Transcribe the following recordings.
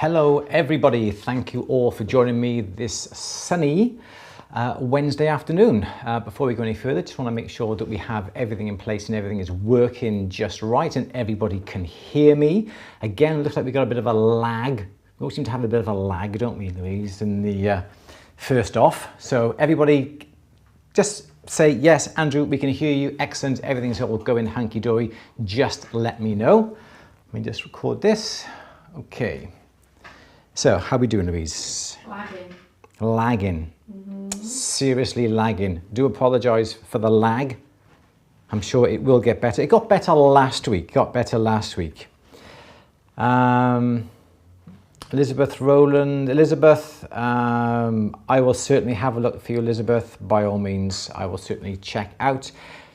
Hello everybody, thank you all for joining me this sunny Wednesday afternoon. Before we go any further, just want to make sure that we have everything in place and everything is working just right and everybody can hear me. Again, looks like we got a bit of a lag. We all seem to have a bit of a lag, don't we, Louise, in the first off. So everybody just say, yes, Andrew, we can hear you. Excellent, everything's all going hanky-dory. Just let me know. Let me just record this. Okay. So, how are we doing, Louise? Lagging. Lagging. Seriously lagging. Do apologise for the lag. I'm sure it will get better. It got better last week. Elizabeth Rowland. Elizabeth, I will certainly have a look for you, Elizabeth. By all means, I will certainly check out.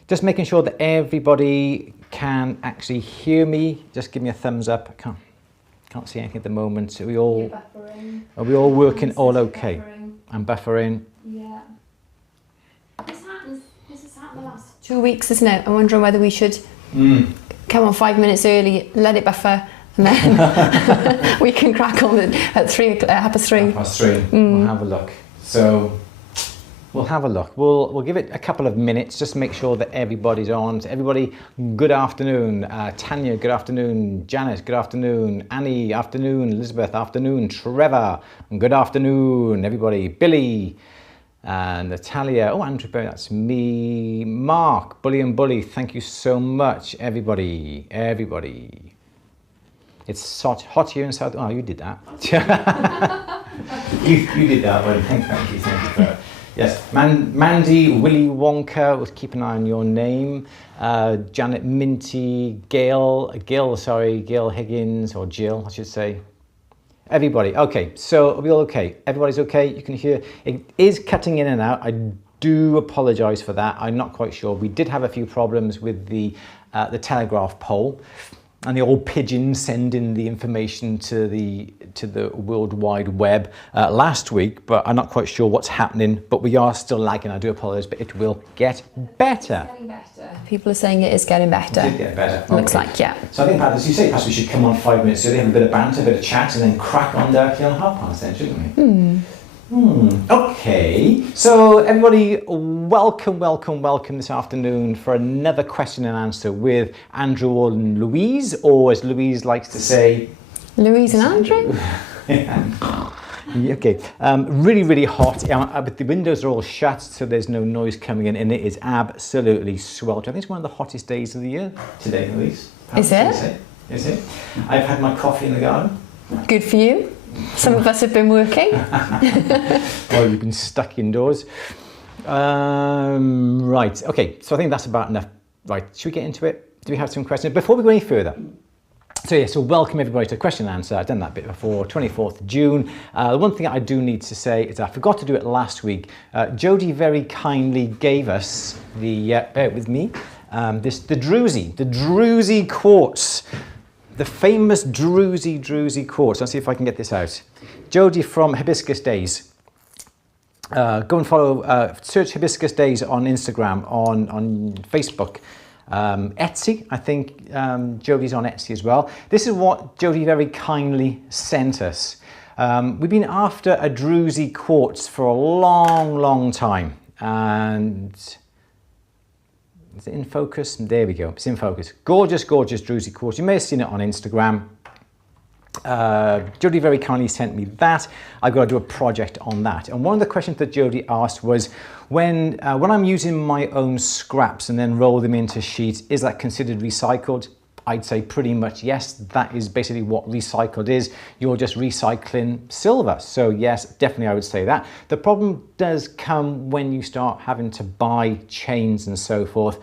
Just making sure that everybody can actually hear me. Just give me a thumbs up. I can't see anything at the moment. Are we all working all okay? I'm buffering. Yeah. This has happened the last 2 weeks, isn't it? I'm wondering whether we should come on 5 minutes early, let it buffer, and then we can crack on at 3:30. 3:30. We'll have a look. So we'll have a look. We'll give it a couple of minutes just to make sure that everybody's on. So everybody, good afternoon. Tanya, good afternoon. Janet, good afternoon. Annie, afternoon. Elizabeth, afternoon. Trevor, good afternoon. Everybody. Billy, Natalia. Oh, Andrew Berry, that's me. Mark, Bully and Bully, thank you so much. Everybody. It's hot here in South. Oh, you did that. you did that one. Thank you for that. Yes, Mandy, Willy Wonka, we'll keep an eye on your name. Janet Minty, Gail Higgins, or Jill, I should say. Everybody, okay, so are we all okay? Everybody's okay, you can hear, it is cutting in and out. I do apologise for that, I'm not quite sure. We did have a few problems with the telegraph pole and the old pigeon sending the information to the World Wide Web last week, but I'm not quite sure what's happening, but we are still lagging. I do apologise, but it will get better. It's getting better. People are saying it is getting better. It did get better. Okay. Looks like, yeah. So I think, Pat, as you say, perhaps we should come on 5 minutes early, have a bit of banter, a bit of chat, and then crack on directly on 5:30 then, shouldn't we? Okay, so everybody, welcome this afternoon for another question and answer with Andrew and Louise, or as Louise likes to say, Louise and Andrew? Okay, really hot, but the windows are all shut so there's no noise coming in and it is absolutely sweltering. I think it's one of the hottest days of the year today, Louise. Is it? Is it? I've had my coffee in the garden. Good for you. Some of us have been working. Well, you've been stuck indoors. Right, okay, so I think that's about enough. Right, should we get into it? Do we have some questions? Before we go any further, so welcome everybody to question and answer. I've done that bit before, 24th of June. The one thing I do need to say is I forgot to do it last week. Jodie very kindly gave us the, bear with me, the doozy quartz. The famous doozy quartz. Let's see if I can get this out. Jodie from Hibiscus Days. Go and follow, search Hibiscus Days on Instagram, on Facebook. Etsy, I think Jodie's on Etsy as well. This is what Jodie very kindly sent us. We've been after a doozy quartz for a long time. And is it in focus? There we go, it's in focus. Gorgeous doozy quartz. You may have seen it on Instagram. Jodie very kindly sent me that. I've got to do a project on that. And one of the questions that Jodie asked was, when I'm using my own scraps and then roll them into sheets, is that considered recycled? I'd say pretty much yes. That is basically what recycled is. You're just recycling silver. So yes, definitely I would say that. The problem does come when you start having to buy chains and so forth.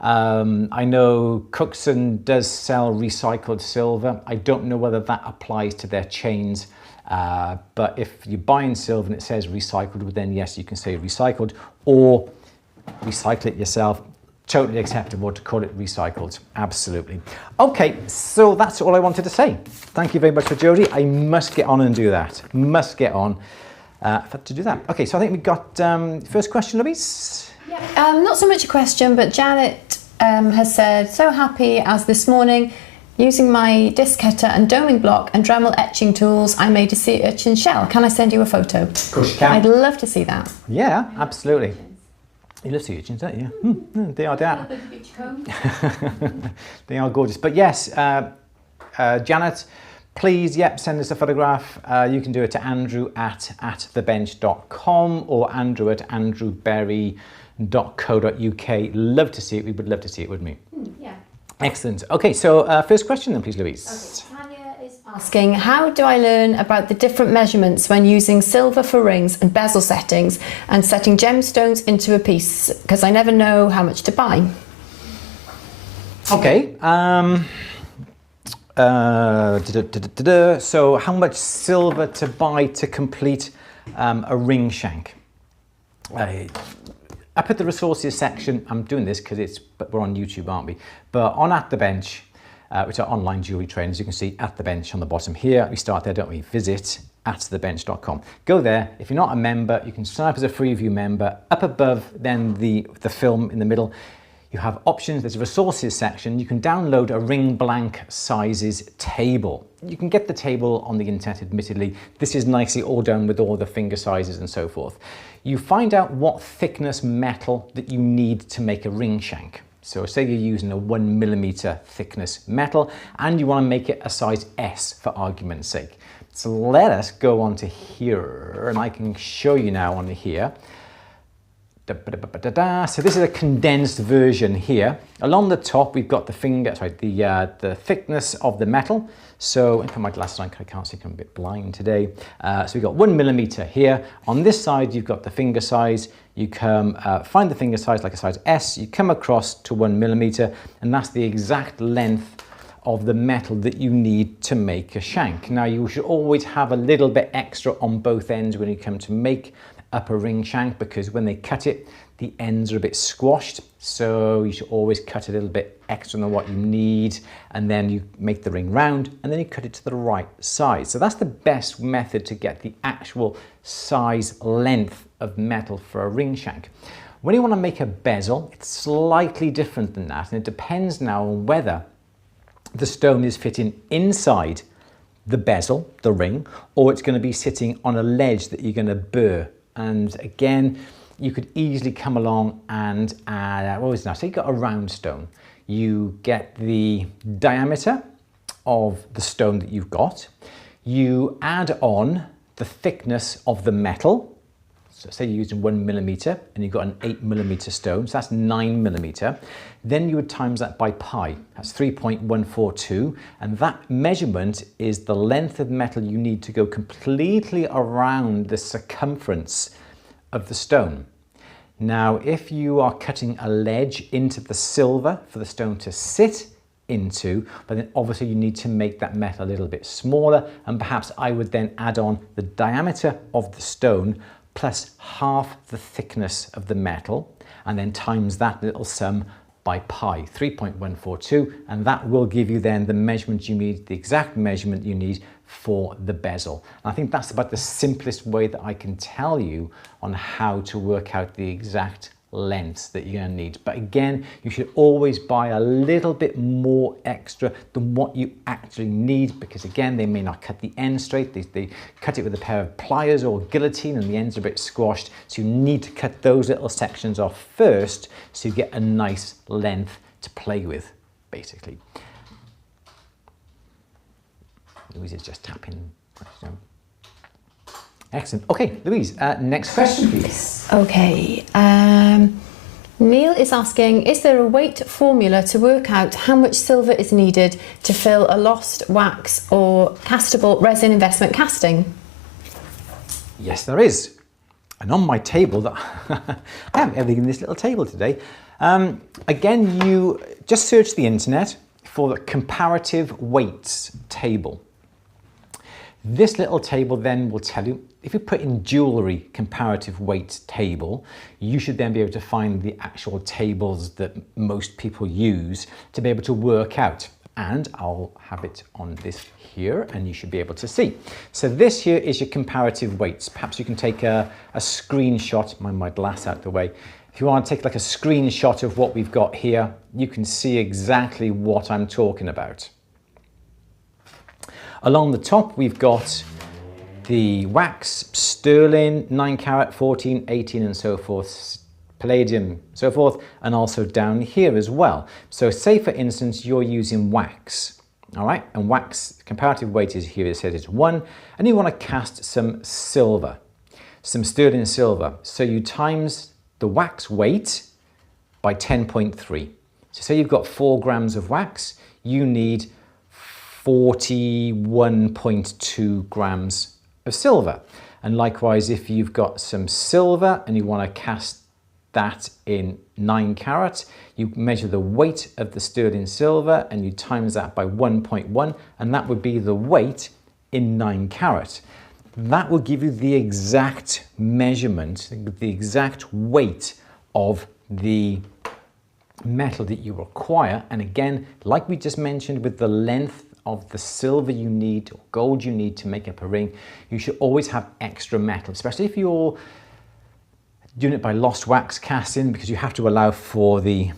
I know Cookson does sell recycled silver. I don't know whether that applies to their chains, but if you're buying silver and it says recycled, well then yes, you can say recycled, or recycle it yourself. Totally acceptable to call it recycled, absolutely. Okay, so that's all I wanted to say. Thank you very much for Jodie. I must get on and do that. Must get on to do that. Okay, so I think we've got first question, Louise. Yeah. Not so much a question, but Janet has said, so happy as this morning Using my disc cutter and doming block and Dremel etching tools, I made a sea urchin shell. Can I send you a photo? Of course you can. I'd love to see that. Yeah, absolutely. You love sea urchins, don't you? They are they are gorgeous. But yes, Janet, please, send us a photograph. You can do it to andrew@thebench.com or andrew@andrewberry.co.uk. Love to see it. We would love to see it, wouldn't we? Yeah. Excellent. Okay, so first question then, please, Louise. Okay, Tanya is asking, how do I learn about the different measurements when using silver for rings and bezel settings and setting gemstones into a piece? Because I never know how much to buy. Okay. So how much silver to buy to complete a ring shank? Up at the resources section, I'm doing this because we're on YouTube, aren't we? But on At The Bench, which are online jewellery trainers, you can see At The Bench on the bottom here. We start there, don't we? Visit atthebench.com. Go there. If you're not a member, you can sign up as a Freeview member. Up above, then the film in the middle, you have options. There's a resources section. You can download a ring blank sizes table. You can get the table on the internet, admittedly. This is nicely all done with all the finger sizes and so forth. You find out what thickness metal that you need to make a ring shank. So say you're using a 1mm thickness metal and you want to make it a size S for argument's sake. So let us go on to here and I can show you now on here. So this is a condensed version here. Along the top we've got the thickness of the metal. So if I put my glasses on, I can't see, I'm a bit blind today. So we've got 1mm here. On this side you've got the finger size. You come find the finger size like a size S, you come across to 1mm, and that's the exact length of the metal that you need to make a shank. Now you should always have a little bit extra on both ends when you come to make up a ring shank, because when they cut it, the ends are a bit squashed. So you should always cut a little bit extra than what you need, and then you make the ring round and then you cut it to the right size. So that's the best method to get the actual size length of metal for a ring shank. When you want to make a bezel, it's slightly different than that, and it depends now on whether the stone is fitting inside the bezel, the ring, or it's going to be sitting on a ledge that you're going to burr. And again, you could easily come along and add, what was it now? So you got a round stone. You get the diameter of the stone that you've got. You add on the thickness of the metal. So say you're using 1mm and you've got an 8mm stone, so that's 9mm. Then you would times that by pi, that's 3.142. And that measurement is the length of metal you need to go completely around the circumference of the stone. Now, if you are cutting a ledge into the silver for the stone to sit into, but then obviously you need to make that metal a little bit smaller, and perhaps I would then add on the diameter of the stone plus half the thickness of the metal, and then times that little sum by pi, 3.142, and that will give you then the measurement you need, the exact measurement you need for the bezel. And I think that's about the simplest way that I can tell you on how to work out the exact lengths that you're going to need. But again, you should always buy a little bit more extra than what you actually need, because again, they may not cut the end straight. They cut it with a pair of pliers or guillotine and the ends are a bit squashed. So you need to cut those little sections off first so you get a nice length to play with, basically. Louise is just tapping. Excellent. Okay, Louise, next question, please. Okay. Neil is asking, is there a weight formula to work out how much silver is needed to fill a lost wax or castable resin investment casting? Yes, there is. And on my table, that I have everything in this little table today. Again, you just search the internet for the comparative weights table. This little table then will tell you, if you put in jewellery comparative weight table, you should then be able to find the actual tables that most people use to be able to work out. And I'll have it on this here and you should be able to see. So this here is your comparative weights. Perhaps you can take a screenshot, my glass out the way. If you want to take like a screenshot of what we've got here, you can see exactly what I'm talking about. Along the top, we've got the wax, sterling, 9 carat, 14, 18 and so forth, palladium, so forth, and also down here as well. So say for instance, you're using wax, all right? And wax, comparative weight is here, it says it's 1, and you want to cast some silver, some sterling silver. So you times the wax weight by 10.3. So say you've got 4 grams of wax, you need 41.2 grams of silver. And likewise, if you've got some silver and you want to cast that in 9 carat, you measure the weight of the sterling silver and you times that by 1.1, and that would be the weight in 9 carat. That will give you the exact measurement, the exact weight of the metal that you require. And again, like we just mentioned with the length of the silver you need or gold you need to make up a ring, you should always have extra metal, especially if you're doing it by lost wax casting, because you have to allow for the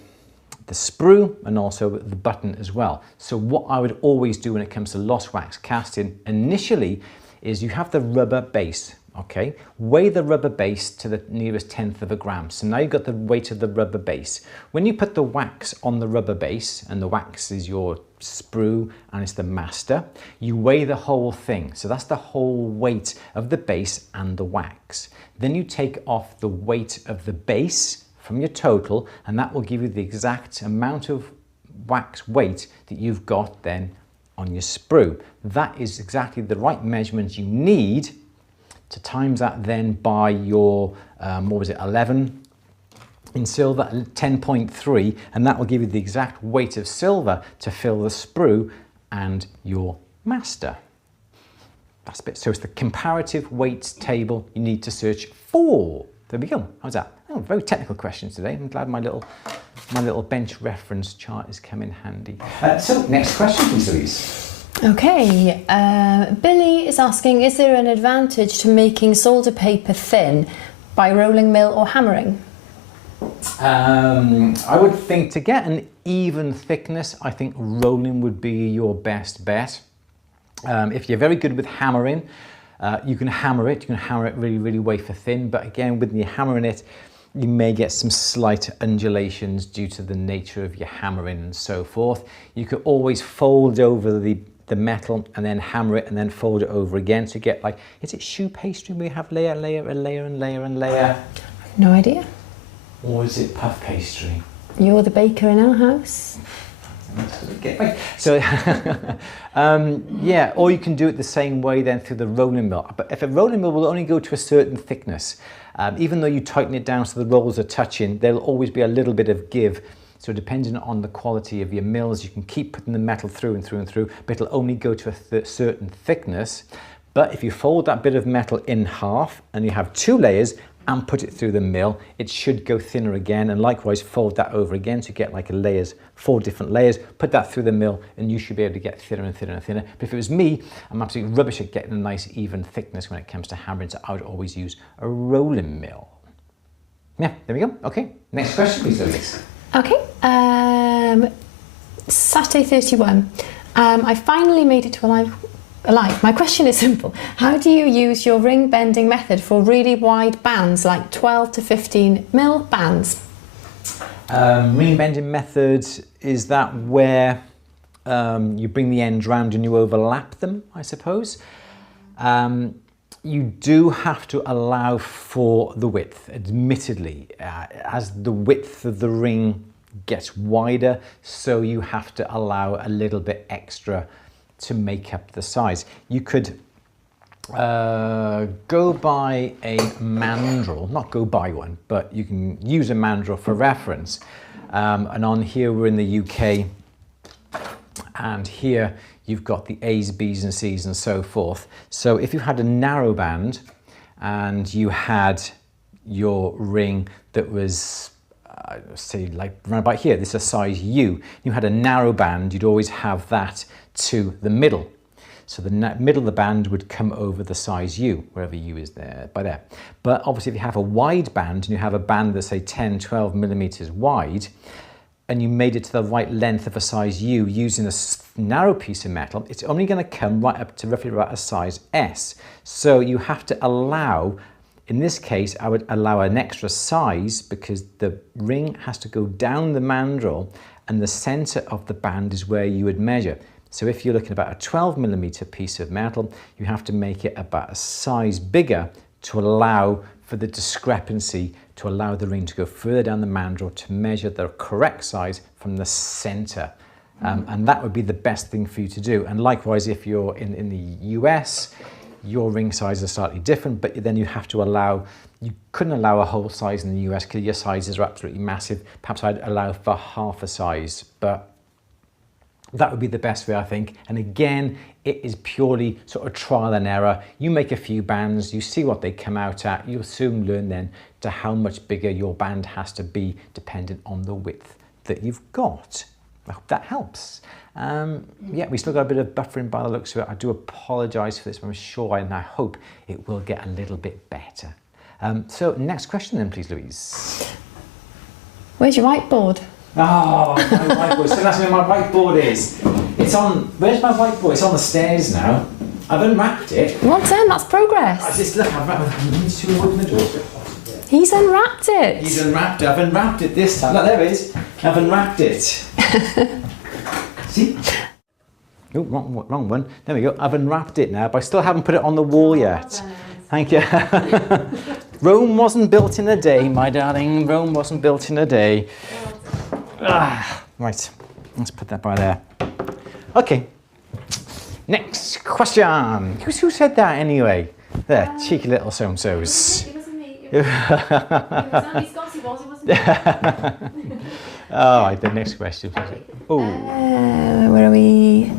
sprue and also the button as well. So what I would always do when it comes to lost wax casting initially is you have the rubber base, okay? Weigh the rubber base to the nearest 1/10 of a gram. So now you've got the weight of the rubber base. When you put the wax on the rubber base, and the wax is your sprue and it's the master, you weigh the whole thing. So that's the whole weight of the base and the wax. Then you take off the weight of the base from your total, and that will give you the exact amount of wax weight that you've got then on your sprue. That is exactly the right measurement you need to times that then by your, what was it, 11 in silver, 10.3, and that will give you the exact weight of silver to fill the sprue and your master. That's a bit, so it's the comparative weights table you need to search for. There we go, how's that? Oh, very technical questions today. I'm glad my little bench reference chart has come in handy. So next question please, Louise. Okay, Billy is asking, is there an advantage to making solder paper thin by rolling mill or hammering? I would think to get an even thickness, I think rolling would be your best bet. If you're very good with hammering, you can hammer it really, really wafer thin, but again, when you're hammering it, you may get some slight undulations due to the nature of your hammering and so forth. You could always fold over the metal and then hammer it and then fold it over again to get like, is it shoe pastry where you have layer, layer, and layer, and layer, and layer? No idea. Or is it puff pastry? You're the baker in our house. So, yeah, or you can do it the same way then through the rolling mill. But if a rolling mill will only go to a certain thickness, even though you tighten it down so the rolls are touching, there'll always be a little bit of give. So depending on the quality of your mills, you can keep putting the metal through and through and through, but it'll only go to a certain thickness. But if you fold that bit of metal in half and you have 2 layers and put it through the mill, it should go thinner again, and likewise fold that over again to get like 4 different layers, put that through the mill and you should be able to get thinner and thinner and thinner. But if it was me, I'm absolutely rubbish at getting a nice even thickness when it comes to hammering, so I would always use a rolling mill. Yeah, there we go. Okay, next question please, Louise. Okay, Saturday 31. I finally made it to alive. My question is simple. How do you use your ring bending method for really wide bands, like 12 to 15 mil bands? Ring bending method, is that where you bring the ends round and you overlap them, I suppose? You do have to allow for the width, admittedly. As the width of the ring gets wider, so you have to allow a little bit extra to make up the size. You could go by a mandrel, not go buy one, but you can use a mandrel for reference. And on here we're in the UK, and here you've got the A's, B's and C's and so forth. So if you had a narrow band and you had your ring that was, say like around about here, this is a size U, you had a narrow band, you'd always have that to the middle. So the middle of the band would come over the size U, wherever U is there, by there. But obviously if you have a wide band and you have a band that's say 10, 12 millimeters wide, and you made it to the right length of a size U using a narrow piece of metal, it's only going to come right up to roughly about a size S. So you have to allow, in this case, I would allow an extra size because the ring has to go down the mandrel and the center of the band is where you would measure. So if you're looking at about a 12mm piece of metal, you have to make it about a size bigger to allow for the discrepancy, to allow the ring to go further down the mandrel to measure the correct size from the center. And that would be the best thing for you to do. And likewise, if you're in the US, your ring sizes are slightly different, but then you have to allow, you couldn't allow a whole size in the US because your sizes are absolutely massive. Perhaps I'd allow for half a size, but that would be the best way, I think. And again, it is purely sort of trial and error. You make a few bands, you see what they come out at, you'll soon learn then to how much bigger your band has to be dependent on the width that you've got. I hope that helps. Yeah, we still got a bit of buffering by the looks of it. I do apologise for this, but I'm sure and I hope it will get a little bit better. So next question then, please, Louise. Where's your whiteboard? Oh, my whiteboard. So that's where my whiteboard is. It's on, where's my whiteboard? It's on the stairs now. I've unwrapped it. What's in? That's I progress. just look, I've wrapped it. Need to open the door. He's unwrapped it. He's unwrapped it. I've unwrapped it this time. Look, there it is. I've unwrapped it. See? Oh, wrong one. There we go. I've unwrapped it now, but I still haven't put it on the wall yet. Thank you. Rome wasn't built in a day, my darling. Rome wasn't built in a day. Right, let's put that by there. Okay, next question. Who said that anyway? There, cheeky little so-and-sos. It wasn't me. It was Andy Scott, it wasn't me. All right, the next question. Oh. Where are we?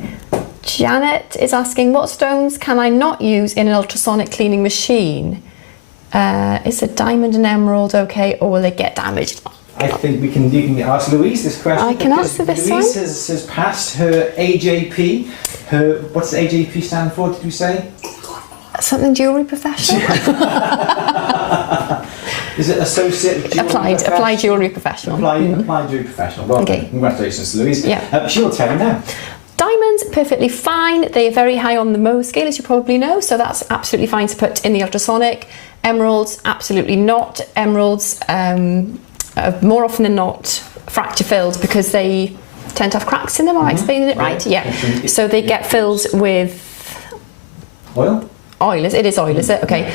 Janet is asking, what stones can I not use in an ultrasonic cleaning machine? Is a diamond and emerald okay, or will it get damaged? I think you can ask Louise this question. I can answer this Louise one. has passed her AJP. What's the AJP stand for, did you say? Something jewellery professional? Is it associate jewellery Applied jewellery professional. Applied jewellery professional. Well, Okay. Congratulations, Louise. Yeah. She will tell you now. Diamonds, perfectly fine. They are very high on the Mohs scale, as you probably know, so that's absolutely fine to put in the ultrasonic. Emeralds, absolutely not. Emeralds, more often than not, fracture filled because they tend to have cracks in them. Am I explaining it right? Yeah. So they get filled with oil. Oil, it is oil, is it? Okay.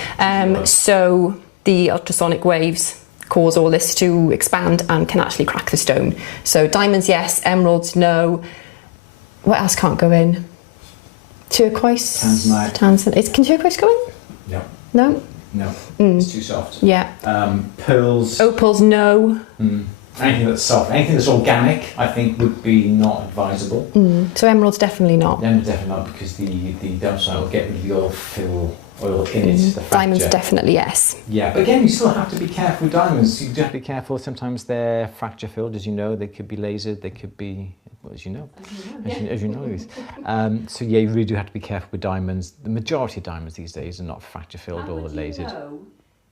So the ultrasonic waves cause all this to expand and can actually crack the stone. So diamonds, yes. Emeralds, no. What else can't go in? Turquoise. Tanzanite. Can turquoise go in? No. No. No. It's too soft. Yeah. Pearls. Opals, no. Anything that's soft, anything that's organic, I think would be not advisable. So emeralds definitely not. Emeralds definitely not, because the downside will get rid of the oil in it. The Diamonds definitely yes. Yeah, but again, you still have to be careful with diamonds. You do have to be careful. Sometimes they're fracture filled, as you know. They could be lasered. They could be, well, as you know. As you know. So yeah, you really do have to be careful with diamonds. The majority of diamonds these days are not fracture filled or lasered. Know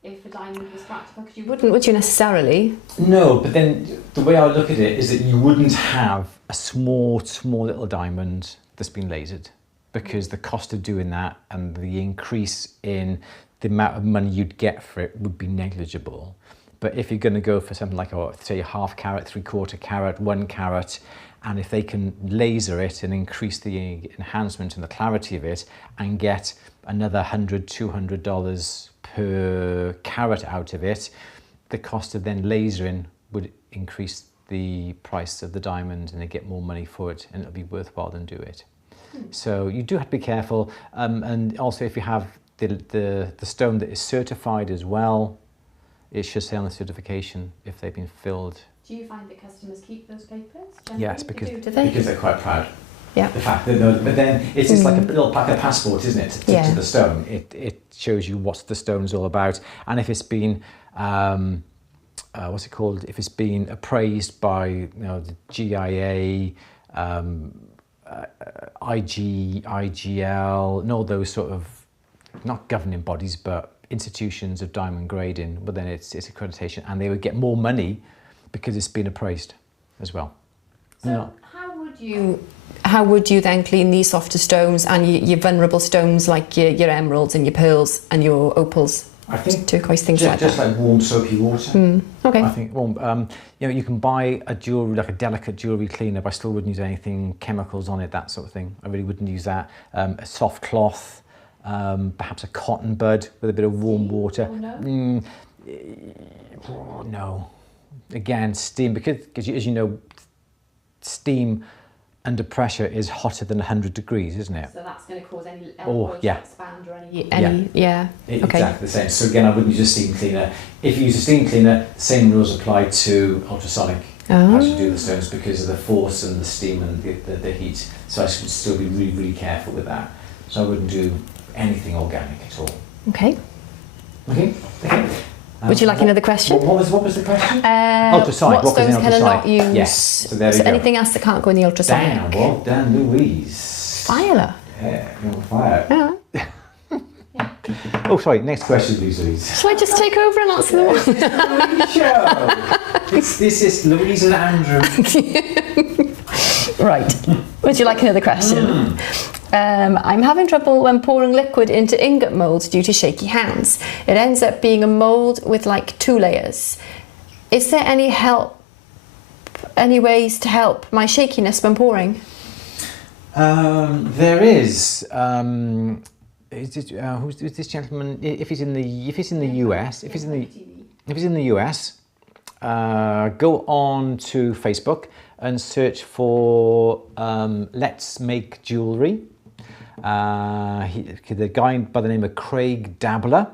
if a diamond was fracture filled? Because you wouldn't, would you necessarily? No, but then the way I look at it is that you wouldn't have a small little diamond that's been lasered, because the cost of doing that and the increase in the amount of money you'd get for it would be negligible. But if you're going to go for something like, say, a half carat, 3/4 carat, 1 carat, and if they can laser it and increase the enhancement and the clarity of it and get another $100, $200 per carat out of it, the cost of then lasering would increase the price of the diamond and they get more money for it, and it'll be worthwhile than do it. So you do have to be careful, and also if you have the stone that is certified as well, it should say on the certification if they've been filled. Do you find that customers keep those papers? Yes, because they're quite proud. Yeah. The fact that, but then it's just like a little pack of passport, isn't it, to the stone? It shows you what the stone's all about, and if it's been what's it called? If it's been appraised by the GIA, IGL, and all those sort of not governing bodies, but institutions of diamond grading. But then it's accreditation, and they would get more money because it's been appraised. as well. So how would you then clean these softer stones and your vulnerable stones like your emeralds and your pearls and your opals? I think turquoise, things like that. Just like warm soapy water. Okay. I think warm. You know, you can buy a jewelry, like a delicate jewelry cleaner, but I still wouldn't use anything chemicals on it, that sort of thing. I really wouldn't use that. A soft cloth, perhaps a cotton bud with a bit of warm water. Oh, no. Again, steam, because as you know, steam under pressure is hotter than 100 degrees, isn't it? So that's going to cause any yeah. to expand or any yeah. Okay. Exactly the same. So again, I wouldn't use a steam cleaner. If you use a steam cleaner, same rules apply to ultrasonic as you do the stones because of the force and the steam and the heat. So I should still be really, really careful with that. So I wouldn't do anything organic at all. Okay. Okay. Would you like another question? What was the question? Ultrasonic. What stones can I not use? Yes. So there we go. Anything else that can't go in the ultrasonic? Damn, well done, Louise. Fire. Yeah, you're on fire. Yeah. Oh, sorry. Next question, please, Louise. Shall I just take over and answer them all? This is Louise and Andrew. Right. Would you like another question? I'm having trouble when pouring liquid into ingot moulds due to shaky hands. It ends up being a mould with like 2 layers. Is there any ways to help my shakiness when pouring? There is. Who's this gentleman? If he's in the US, if he's in the US, go on to Facebook and search for Let's Make Jewelry. The guy by the name of Craig Dabbler,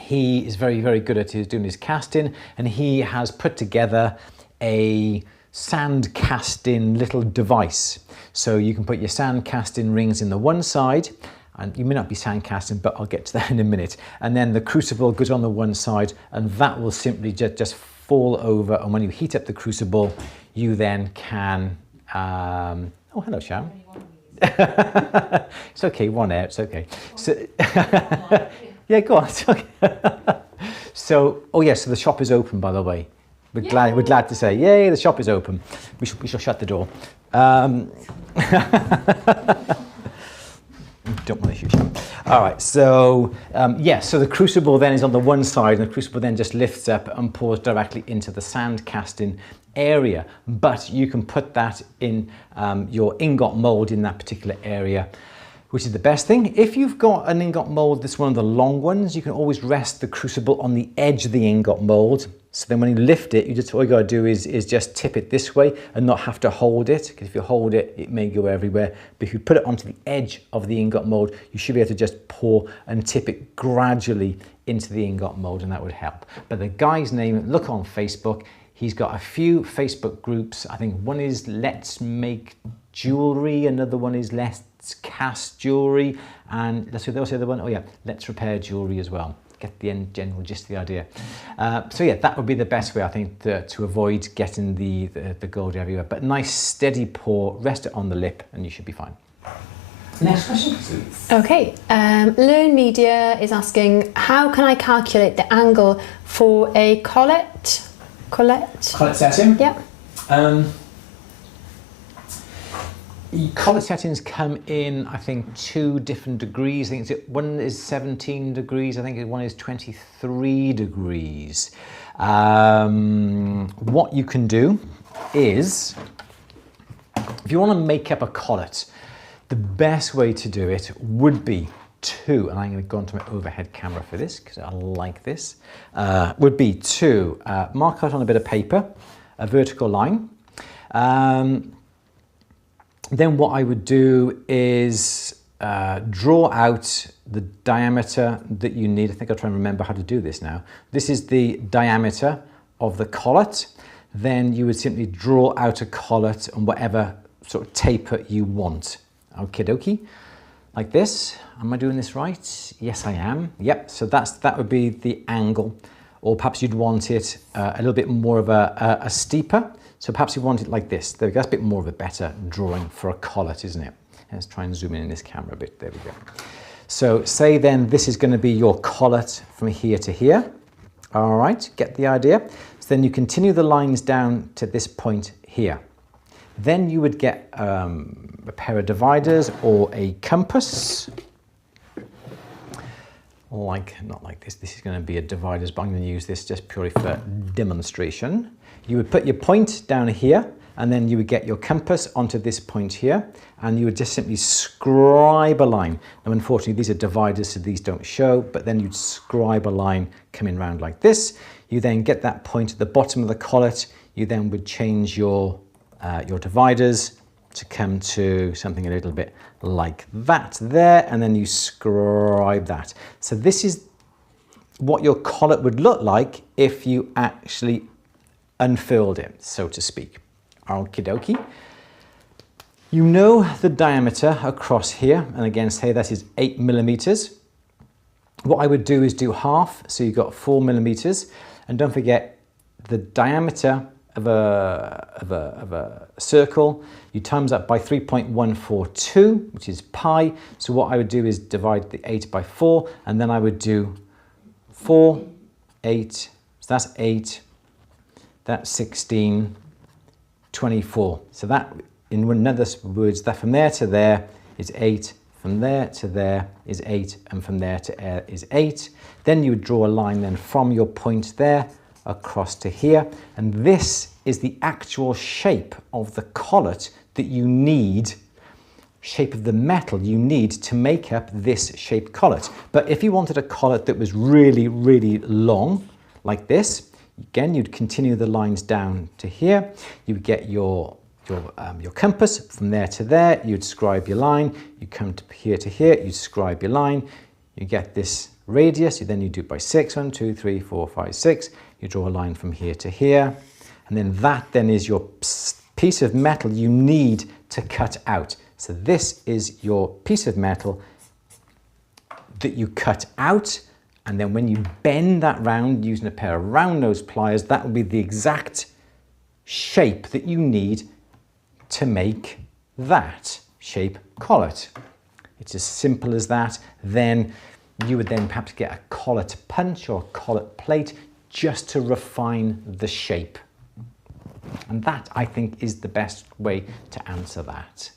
he is very, very good at doing his casting, and he has put together a sand casting little device. So you can put your sand casting rings in the one side, and you may not be sand casting, but I'll get to that in a minute. And then the crucible goes on the one side, and that will simply just fall over. And when you heat up the crucible, you then can. Oh, hello, Sharon. It's okay, one out, it's okay. So, yeah, go on, it's okay. So, oh yes, so the shop is open, by the way. We're glad to say, yay, the shop is open. We shall shut the door. Don't want to shoot you. All right, so so the crucible then is on the one side, and the crucible then just lifts up and pours directly into the sand casting area. But you can put that in your ingot mold in that particular area, which is the best thing. If you've got an ingot mold that's one of the long ones, you can always rest the crucible on the edge of the ingot mold. So then when you lift it, all you got to do is just tip it this way and not have to hold it, because if you hold it, it may go everywhere. But if you put it onto the edge of the ingot mold, you should be able to just pour and tip it gradually into the ingot mold, and that would help. But the guy's name, look on Facebook. He's got a few Facebook groups. I think one is Let's Make Jewelry, another one is Let's Cast Jewelry, and what's the other one? Oh yeah, Let's Repair Jewelry as well. Get the general gist of the idea. So yeah, that would be the best way, I think, to avoid getting the gold everywhere. But nice steady pour, rest it on the lip, and you should be fine. Next question, please. Okay, Learn Media is asking, how can I calculate the angle for a collet? Collet setting? Yeah. Collet settings come in, I think, 2 different degrees. I think one is 17 degrees. I think one is 23 degrees. What you can do is, if you want to make up a collet, the best way to do it would be to, and I'm going to go onto my overhead camera for this because I like this, would be to mark out on a bit of paper a vertical line. Then what I would do is draw out the diameter that you need. I think I'll try and remember how to do this now. This is the diameter of the collet. Then you would simply draw out a collet on whatever sort of taper you want. Okie dokie, like this. Am I doing this right? Yes, I am. Yep, so that would be the angle. Or perhaps you'd want it a little bit more of a steeper. So perhaps you want it like this. There we go. That's a bit more of a better drawing for a collet, isn't it? Let's try and zoom in this camera a bit. There we go. So say then this is going to be your collet from here to here. All right, get the idea. So then you continue the lines down to this point here. Then you would get a pair of dividers or a compass. Not like this. This is going to be a dividers, but I'm going to use this just purely for demonstration. You would put your point down here, and then you would get your compass onto this point here, and you would just simply scribe a line. Now, unfortunately, these are dividers, so these don't show, but then you'd scribe a line coming round like this. You then get that point at the bottom of the collet. You then would change your dividers to come to something a little bit like that there, and then you scribe that. So this is what your collet would look like if you actually unfurled it, so to speak. Okie dokie. You know the diameter across here, and again, say that is 8 millimeters. What I would do is do half, so you've got 4 millimeters, and don't forget the diameter of a circle, you times that by 3.142, which is pi. So what I would do is divide the 8 by 4, and then I would do 4, 8, so that's 8, that's 16, 24. So that, in other words, that from there to there is 8, from there to there is 8, and from there to there is 8. Then you would draw a line then from your point there across to here, and this is the actual shape of the collet that you need, shape of the metal you need to make up this shaped collet. But if you wanted a collet that was really, really long, like this, again, you'd continue the lines down to here. You would get your compass from there to there. You'd scribe your line. You come to here. You scribe your line. You get this radius. Then you do it by 6. 1, 2, 3, 4, 5, 6. You draw a line from here to here. And then that then is your piece of metal you need to cut out. So this is your piece of metal that you cut out. And then when you bend that round using a pair of round nose pliers, that will be the exact shape that you need to make that shape collet. It's as simple as that. Then you would then perhaps get a collet punch or a collet plate just to refine the shape. And that, I think, is the best way to answer that.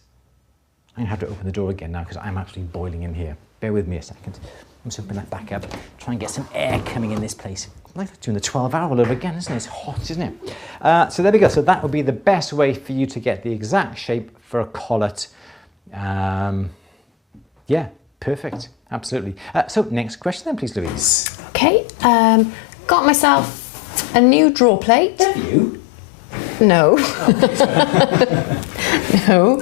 I'm gonna have to open the door again now because I'm actually boiling in here. Bear with me a second. I'm just open that back up, try and get some air coming in this place. Like doing the 12-hour all over again, isn't it? It's hot, isn't it? So there we go. So that would be the best way for you to get the exact shape for a collet. Yeah, perfect. Absolutely. So next question then, please, Louise. Okay. Got myself a new draw plate. Have you? No. No.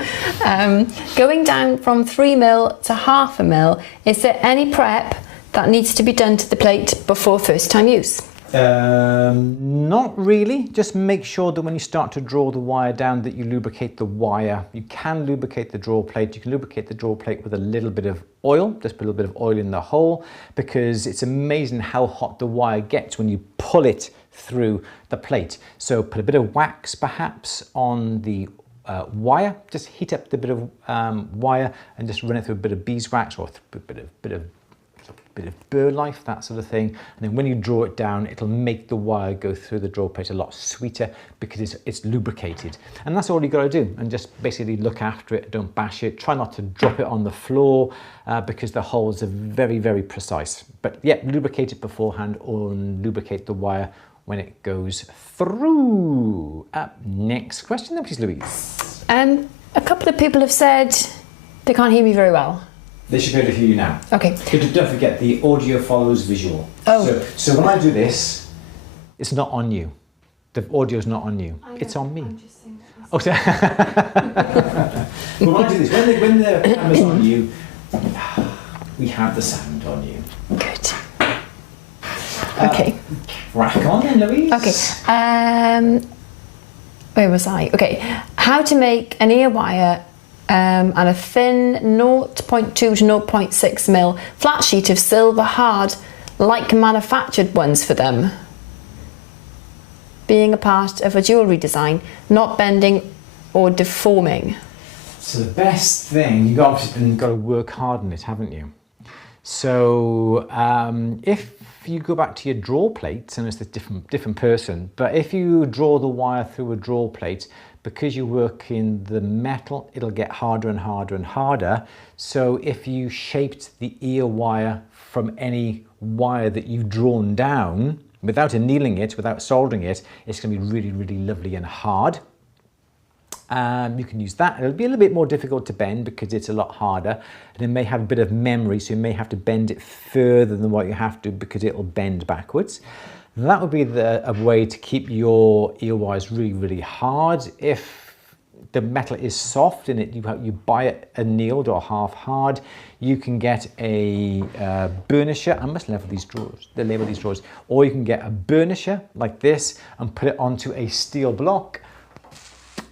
Going down from 3 mil to half a mil, is there any prep that needs to be done to the plate before first time use? Not really. Just make sure that when you start to draw the wire down that you lubricate the wire. You can lubricate the draw plate. You can lubricate the draw plate with a little bit of oil. Just put a little bit of oil in the hole, because it's amazing how hot the wire gets when you pull it through the plate. So put a bit of wax perhaps on the wire. Just heat up the bit of wire and just run it through a bit of beeswax or a bit of burr life, that sort of thing. And then when you draw it down, it'll make the wire go through the draw plate a lot sweeter because it's lubricated. And that's all you got to do. And just basically look after it, don't bash it. Try not to drop it on the floor because the holes are very, very precise. But yeah, lubricate it beforehand or lubricate the wire when it goes through. Next question then, please, Louise. A couple of people have said they can't hear me very well. They should be able to hear you now. Okay. But don't forget, the audio follows visual. Oh. So when I do this, it's not on you. The audio's not on you. It's on me. I'm just saying that. Oh, so when I do this, when the camera's on you, we have the sound on you. Good. Okay. Crack on then, Louise. Okay. Where was I? Okay. How to make an ear wire and a thin 0.2 to 0.6 mil flat sheet of silver hard, like manufactured ones for them, being a part of a jewellery design, not bending or deforming. So the best thing, you've got to work hard on it, haven't you? So if you go back to your draw plates, and it's a different person, but if you draw the wire through a draw plate, because you work in the metal, it'll get harder and harder and harder. So if you shaped the ear wire from any wire that you've drawn down, without annealing it, without soldering it, it's going to be really, really lovely and hard. You can use that. It'll be a little bit more difficult to bend because it's a lot harder, and it may have a bit of memory, so you may have to bend it further than what you have to because it'll bend backwards. That would be a way to keep your ear wires really, really hard. If the metal is soft and you buy it annealed or half hard, you can get a burnisher. I must label these drawers. Or you can get a burnisher like this and put it onto a steel block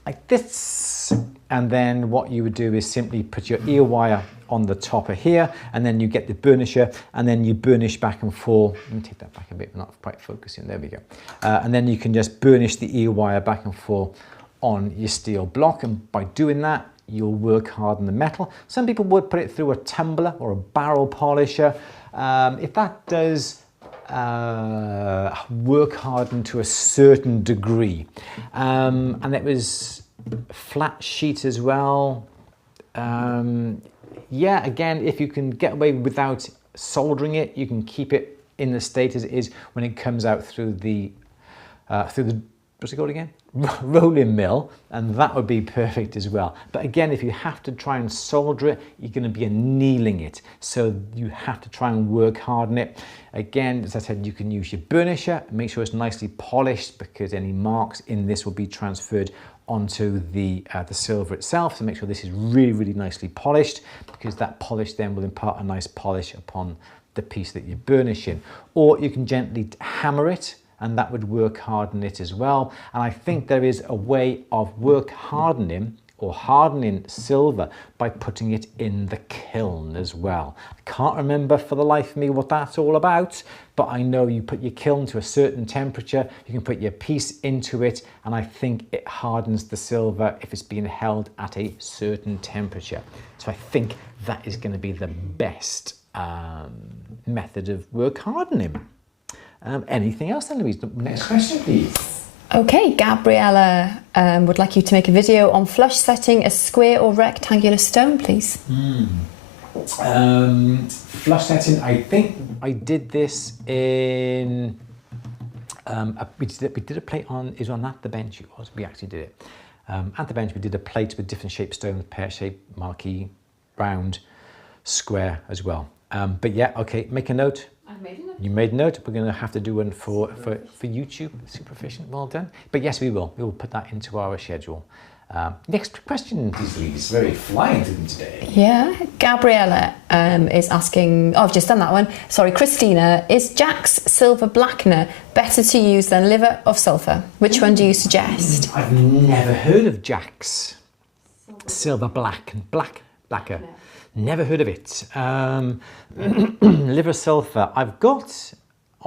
like this. And then what you would do is simply put your ear wire on the top of here, and then you get the burnisher, and then you burnish back and forth. Let me take that back a bit, not quite focusing. There we go. And then you can just burnish the ear wire back and forth on your steel block, and by doing that, you'll work hard on the metal. Some people would put it through a tumbler or a barrel polisher. If that does work harden to a certain degree, and it was flat sheet as well. Yeah, again, if you can get away without soldering it, you can keep it in the state as it is when it comes out through the what's it called again? Rolling mill, and that would be perfect as well. But again, if you have to try and solder it, you're going to be annealing it, so you have to try and work hard on it. Again, as I said, you can use your burnisher, make sure it's nicely polished, because any marks in this will be transferred onto the silver itself. So make sure this is really, really nicely polished, because that polish then will impart a nice polish upon the piece that you're burnishing. Or you can gently hammer it, and that would work harden it as well. And I think there is a way of work hardening or hardening silver by putting it in the kiln as well. I can't remember for the life of me what that's all about, but I know you put your kiln to a certain temperature, you can put your piece into it, and I think it hardens the silver if it's being held at a certain temperature. So I think that is going to be the best method of work hardening. Anything else then, Louise? Next question, please. Okay, Gabriella would like you to make a video on flush setting a square or rectangular stone, please. Flush setting, I think I did this in, we did a plate on, it was on At the Bench it was, we actually did it. At the Bench we did a plate with different shaped stones, pear-shaped, marquee, round, square as well. But yeah, okay, make a note. I've made a note. You made a note. We're going to have to do one for YouTube. Super efficient, well done. But yes, we will. We will put that into our schedule. Next question, please. Very flying through them today. Yeah, Gabriella is asking, oh, I've just done that one. Sorry, Christina, is Jack's silver blackener better to use than liver of sulfur? Which one do you suggest? I've never heard of Jack's silver blacker. No. Never heard of it. Liver sulfur. I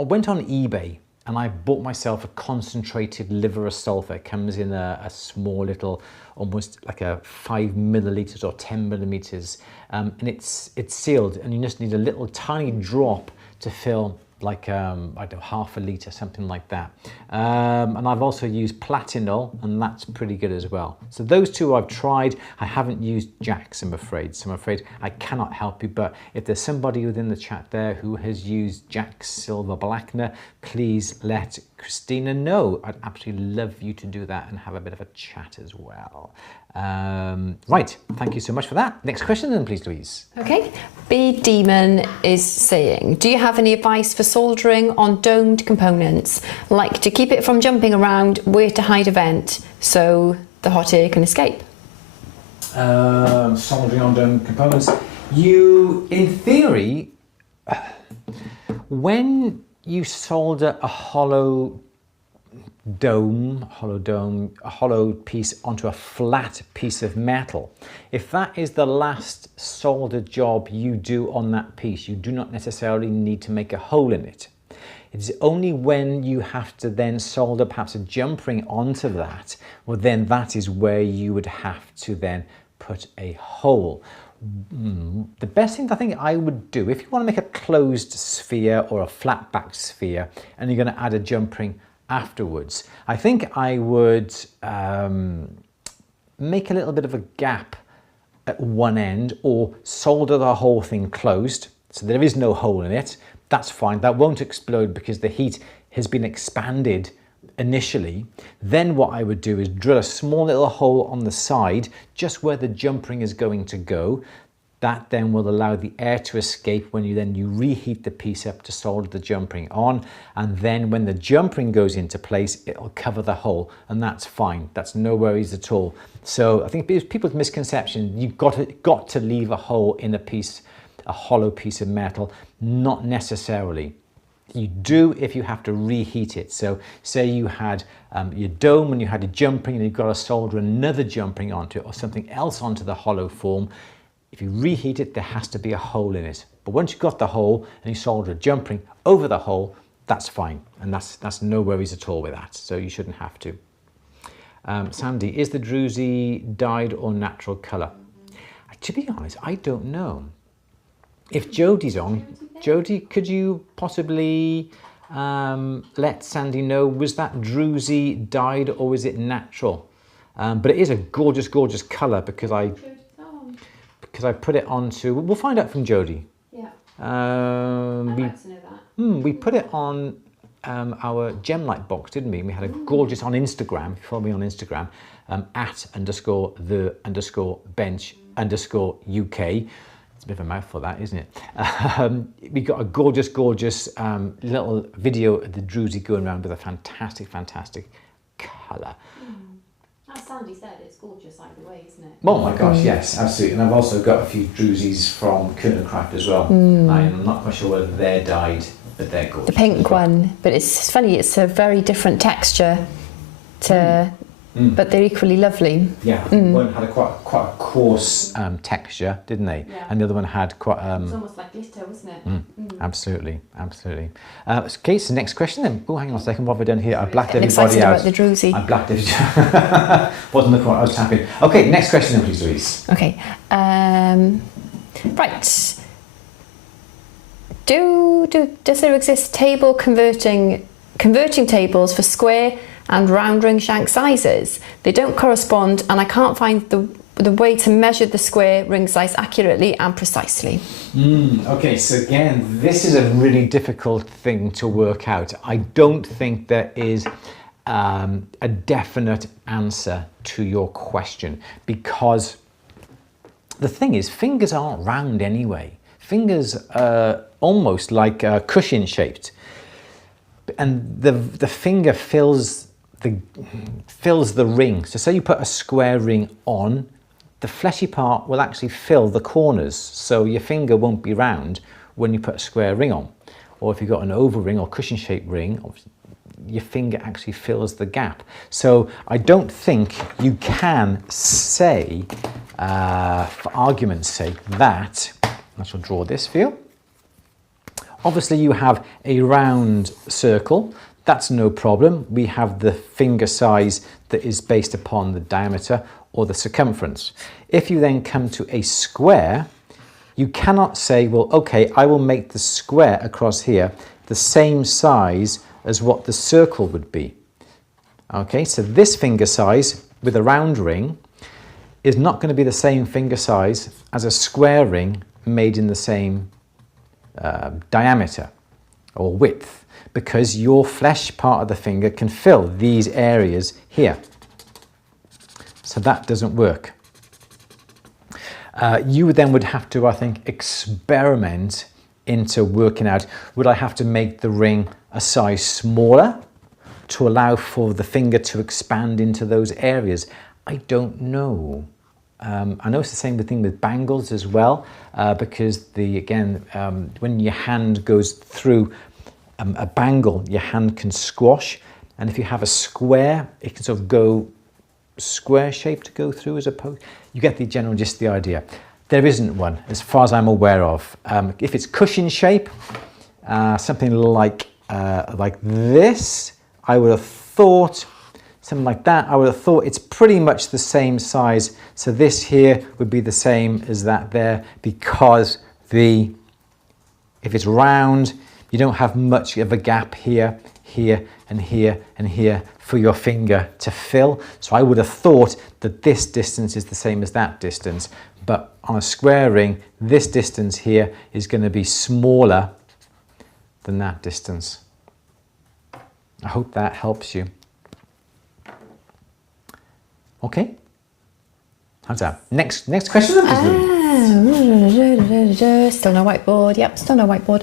went on eBay and I bought myself a concentrated liver of sulfur. It comes in a small little, almost like a 5 milliliters or 10 millimeters. And it's sealed, and you just need a little tiny drop to fill like, I don't know, half a litre, something like that. And I've also used Platinol, and that's pretty good as well. So those two I've tried. I haven't used Jack's, I'm afraid. So I'm afraid I cannot help you, but if there's somebody within the chat there who has used Jack's Silver Blackener, please let Christina know. I'd absolutely love you to do that and have a bit of a chat as well. Right, thank you so much for that. Next question then, please, Louise. Okay, B Demon is saying, do you have any advice for soldering on domed components, like to keep it from jumping around, where to hide a vent so the hot air can escape? Soldering on domed components. You, in theory, when you solder a hollow piece onto a flat piece of metal, if that is the last solder job you do on that piece, you do not necessarily need to make a hole in it. It's only when you have to then solder perhaps a jump ring onto that, well then that is where you would have to then put a hole. The best thing I think I would do, if you want to make a closed sphere or a flat back sphere and you're going to add a jump ring afterwards, I think I would make a little bit of a gap at one end or solder the whole thing closed so there is no hole in it. That's fine. That won't explode because the heat has been expanded initially. Then what I would do is drill a small little hole on the side just where the jump ring is going to go. That then will allow the air to escape when you reheat the piece up to solder the jump ring on, and then when the jump ring goes into place it'll cover the hole, and that's fine. That's no worries at all. So I think people's misconception, you've got to leave a hole in a hollow piece of metal. Not necessarily. You do if you have to reheat it. So say you had your dome and you had a jump ring and you've got to solder another jump ring onto it or something else onto the hollow form. If you reheat it, there has to be a hole in it. But once you've got the hole and you solder a jump ring over the hole, that's fine. And that's no worries at all with that. So you shouldn't have to. Sandy, is the druzy dyed or natural colour? To be honest, I don't know. If Jodie's on, Jodie, could you possibly let Sandy know, was that druzy dyed or was it natural? But it is a gorgeous, gorgeous colour because I put it onto, we'll find out from Jodie. Yeah. I'd like to know that. We put it on our Gemlight box, didn't we? We had a gorgeous on Instagram, if you follow me on Instagram, @the_bench_UK. It's a bit of a mouthful that, isn't it? We got a gorgeous, gorgeous little video of the druzy going around with a fantastic, fantastic colour. As Sandy said, it's gorgeous either way, isn't it? Oh my gosh, yes, absolutely. And I've also got a few druzies from Craft as well. I'm not quite sure whether they're dyed, but they're gorgeous. The pink one, but it's funny, it's a very different texture to... But they're equally lovely. Yeah, one had quite a coarse texture, didn't they? Yeah. And the other one had quite... It's almost like glitter, wasn't it? Absolutely, absolutely. Okay, so next question then. Oh, hang on a second, what have I done here? I blacked I'm everybody excited out. about the druzy. I blacked it. Wasn't the point I was tapping. Okay, next question then, please, Louise. Okay. Right. Does there exist table converting tables for square and round ring shank sizes? They don't correspond and I can't find the way to measure the square ring size accurately and precisely. Okay, so again, this is a really difficult thing to work out. I don't think there is a definite answer to your question because the thing is, fingers aren't round anyway. Fingers are almost like cushion shaped, and the finger fills the ring. So say you put a square ring on, the fleshy part will actually fill the corners, so your finger won't be round when you put a square ring on. Or if you've got an oval ring or cushion shaped ring, your finger actually fills the gap. So I don't think you can say, for argument's sake, that, I shall draw this for you. Obviously you have a round circle. That's no problem. We have the finger size that is based upon the diameter or the circumference. If you then come to a square, you cannot say, well, okay, I will make the square across here the same size as what the circle would be. Okay, so this finger size with a round ring is not going to be the same finger size as a square ring made in the same diameter or width, because your flesh part of the finger can fill these areas here. So that doesn't work. You then would have to, I think, experiment into working out, would I have to make the ring a size smaller to allow for the finger to expand into those areas? I don't know. I know it's the same thing with bangles as well, because when your hand goes through a bangle, your hand can squash, and if you have a square, it can sort of go square shape to go through as opposed. You get the general gist, the idea. There isn't one, as far as I'm aware of. If it's cushion shape, something like this, I would have thought something like that. I would have thought it's pretty much the same size. So this here would be the same as that there, because if it's round, you don't have much of a gap here, here, and here, and here for your finger to fill. So I would have thought that this distance is the same as that distance, but on a square ring, this distance here is going to be smaller than that distance. I hope that helps you. Okay, how's that? Next question then, still no whiteboard. Yep, still no whiteboard.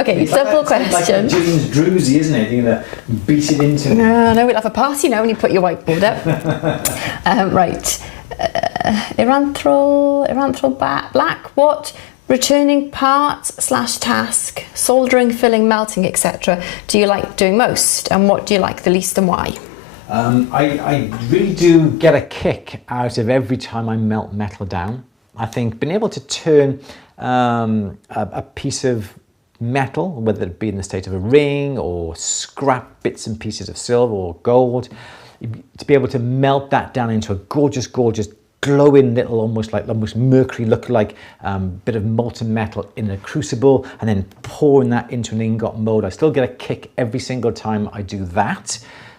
Okay, simple question. Like James Doozie, isn't it? You're gonna beat it into. No, we'll have a party now when you put your whiteboard up. Right, eranthral black. What returning parts / task, soldering, filling, melting, etc. do you like doing most, and what do you like the least, and why? I really do get a kick out of every time I melt metal down. I think being able to turn a piece of metal, whether it be in the state of a ring or scrap bits and pieces of silver or gold, to be able to melt that down into a gorgeous, gorgeous, glowing little, almost mercury look-like bit of molten metal in a crucible, and then pouring that into an ingot mold. I still get a kick every single time I do that.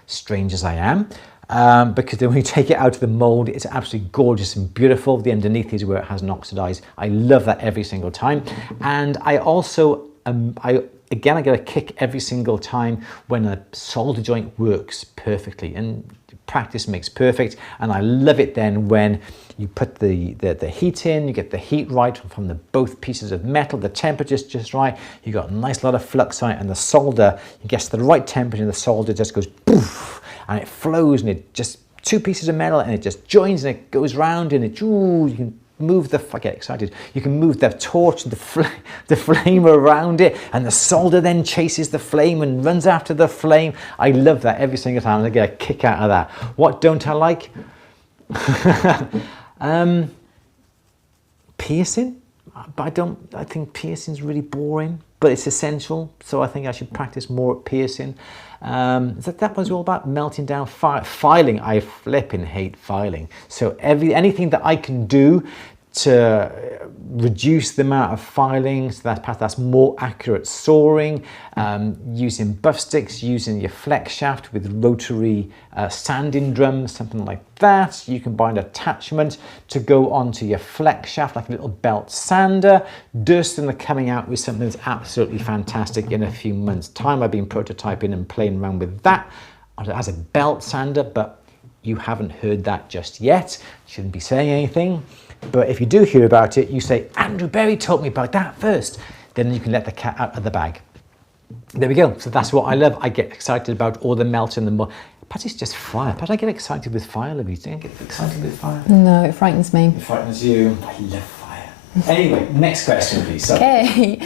Strange as I am, because then when you take it out of the mold, it's absolutely gorgeous and beautiful. The underneath is where it hasn't oxidized. I love that every single time. And I also, I get a kick every single time when a solder joint works perfectly, and practice makes perfect. And I love it then when you put the heat in, you get the heat right from the both pieces of metal, the temperature's just right, you got a nice lot of flux on it, and the solder, you get to the right temperature, and the solder just goes poof, and it flows, and it just, two pieces of metal, and it just joins, and it goes round, and it, you can move the, I get excited, you can move the torch and the flame around it, and the solder then chases the flame and runs after the flame. I love that every single time, and I get a kick out of that. What don't I like? Piercing, but I think piercing is really boring, but it's essential, so I think I should practice more at piercing. That was all about melting down filing. I flipping hate filing, so anything that I can do to reduce the amount of filing, so that's more accurate sawing, using buff sticks, using your flex shaft with rotary sanding drums, something like that. You can buy an attachment to go onto your flex shaft, like a little belt sander. Durston are coming out with something that's absolutely fantastic in a few months' time. I've been prototyping and playing around with that as a belt sander, but you haven't heard that just yet. Shouldn't be saying anything. But if you do hear about it, you say, Andrew Berry told me about that first. Then you can let the cat out of the bag. There we go. So that's what I love. I get excited about all the melting, the more. Perhaps it's just fire. Perhaps I get excited with fire, Louise. Do you get excited with fire? No, it frightens me. It frightens you. I love fire. Anyway, next question, please. Okay.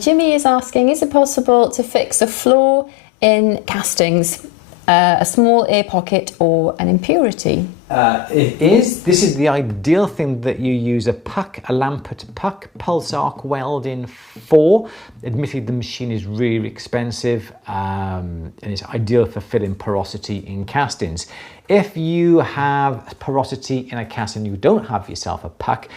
Jimmy is asking, is it possible to fix a flaw in castings? A small air pocket or an impurity? It is. This is the ideal thing that you use a puck, a Lampert puck, pulse arc welding for. Admittedly, the machine is really expensive, and it's ideal for filling porosity in castings. If you have porosity in a casting, you don't have yourself a puck,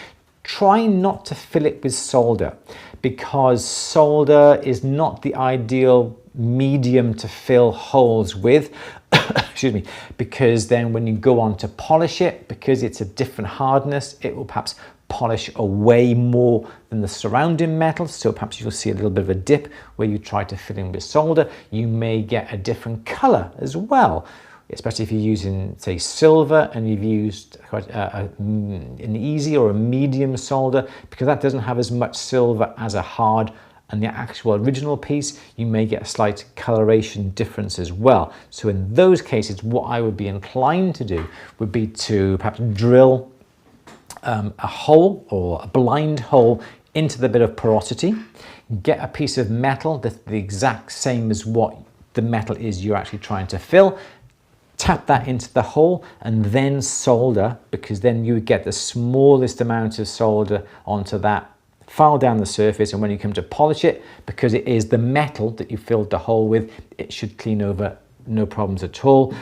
try not to fill it with solder, because solder is not the ideal medium to fill holes with. Excuse me, because then when you go on to polish it, because it's a different hardness, it will perhaps polish away more than the surrounding metal. So perhaps you'll see a little bit of a dip where you try to fill in with solder. You may get a different color as well, especially if you're using, say, silver and you've used an easy or a medium solder, because that doesn't have as much silver as a hard and the actual original piece. You may get a slight coloration difference as well. So in those cases, what I would be inclined to do would be to perhaps drill a hole or a blind hole into the bit of porosity, get a piece of metal that's the exact same as what the metal is you're actually trying to fill, tap that into the hole, and then solder, because then you get the smallest amount of solder onto that, file down the surface, and when you come to polish it, because it is the metal that you filled the hole with, it should clean over no problems at all.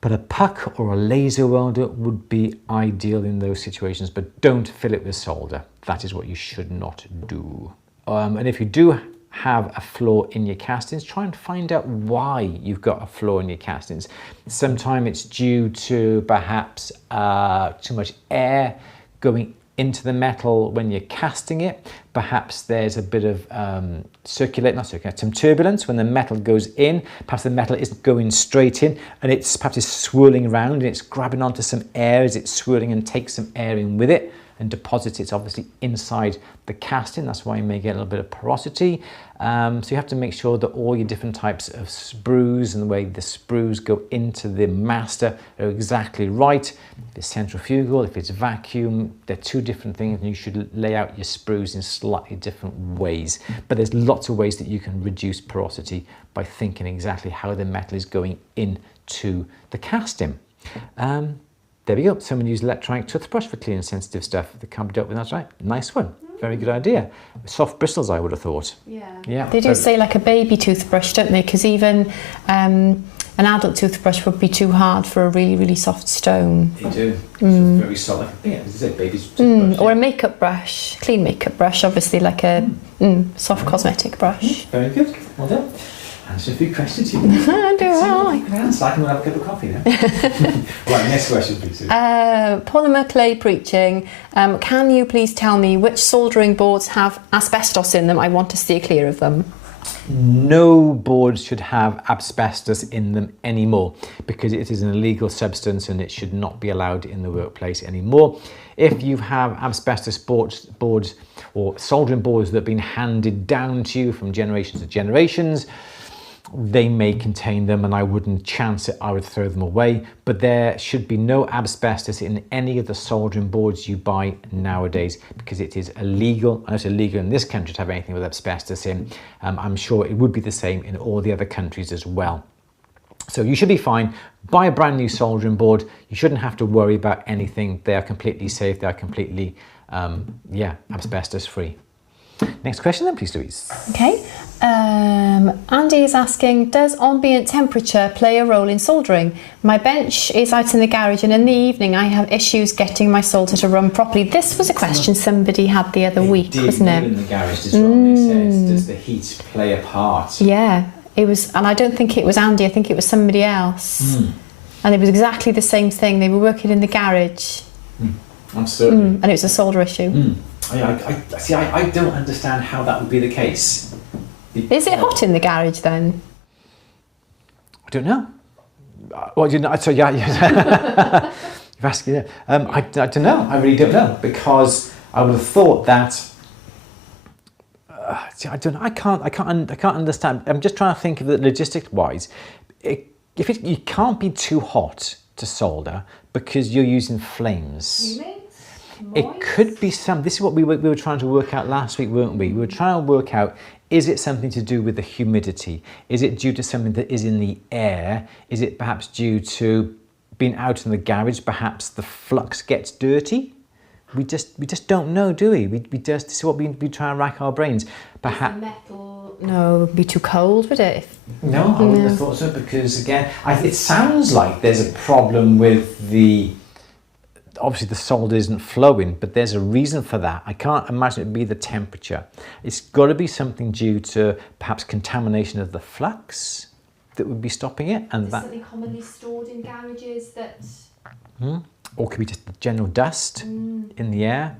But a puck or a laser welder would be ideal in those situations, but don't fill it with solder. That is what you should not do. And if you do have a flaw in your castings, try and find out why you've got a flaw in your castings. Sometimes it's due to perhaps too much air going into the metal when you're casting it. Perhaps there's a bit of some turbulence when the metal goes in. Perhaps the metal isn't going straight in, and perhaps it's swirling around and it's grabbing onto some air as it's swirling and takes some air in with it and deposits it obviously inside the casting. That's why you may get a little bit of porosity. So you have to make sure that all your different types of sprues and the way the sprues go into the master are exactly right. If it's centrifugal, if it's vacuum, they're two different things, and you should lay out your sprues in slightly different ways. But there's lots of ways that you can reduce porosity by thinking exactly how the metal is going into the casting. There we go. Someone used electronic toothbrush for cleaning sensitive stuff that can't be dealt with. That's right. Nice one. Very good idea. Soft bristles, I would have thought. Yeah. They do say like a baby toothbrush, don't they? Because even an adult toothbrush would be too hard for a really, really soft stone. They do. Very soft. Yeah, is it baby's toothbrush? Or a makeup brush, clean makeup brush, obviously like a soft cosmetic brush. Very good. Well done. Answer a few questions. You I do well. I can have a cup of coffee then. Right, next question, please. Polymer clay preaching. Can you please tell me which soldering boards have asbestos in them? I want to steer clear of them. No boards should have asbestos in them anymore because it is an illegal substance and it should not be allowed in the workplace anymore. If you have asbestos boards or soldering boards that have been handed down to you from generations to generations, they may contain them, and I wouldn't chance it. I would throw them away. But there should be no asbestos in any of the soldering boards you buy nowadays because it is illegal. And it's illegal in this country to have anything with asbestos in. I'm sure it would be the same in all the other countries as well. So you should be fine. Buy a brand new soldering board. You shouldn't have to worry about anything. They are completely safe. They are completely, asbestos free. Next question then, please, Louise. Okay. Andy is asking, does ambient temperature play a role in soldering? My bench is out in the garage and in the evening I have issues getting my solder to run properly. This was a question somebody had the other week, wasn't it? In the garage as well. They said, does the heat play a part? Yeah, it was, and I don't think it was Andy, I think it was somebody else. And it was exactly the same thing. They were working in the garage. Absolutely. And it was a solder issue. I don't understand how that would be the case. Is it hot in the garage then? I don't know. Well, you know, so yeah. You've asked me that. I don't know. I really don't know because I would have thought that. I don't know. I can't understand. I'm just trying to think of it logistic wise. You can't be too hot to solder because you're using flames. It could be some. This is what we were trying to work out last week, weren't we? We were trying to work out, is it something to do with the humidity? Is it due to something that is in the air? Is it perhaps due to being out in the garage? Perhaps the flux gets dirty? We just don't know, do we? This is what we try and rack our brains. Perhaps the metal. No, it would be too cold, would it? No, I wouldn't have thought so because again, it sounds like there's a problem with the. Obviously the solder isn't flowing, but there's a reason for that. I can't imagine it'd be the temperature. It's got to be something due to perhaps contamination of the flux that would be stopping it. And that's something commonly stored in garages that... Or it could be just the general dust in the air.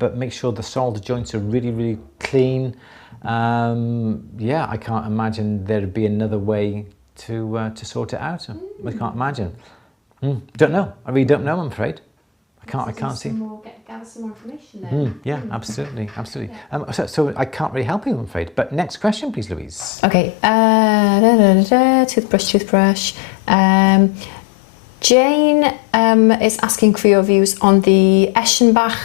But make sure the solder joints are really, really clean. I can't imagine there'd be another way to sort it out. I can't imagine. Don't know. I really don't know, I'm afraid. I can't see. Gather some more information there. Absolutely. So I can't really help you, I'm afraid. But next question, please, Louise. Okay. Toothbrush. Jane is asking for your views on the Eschenbach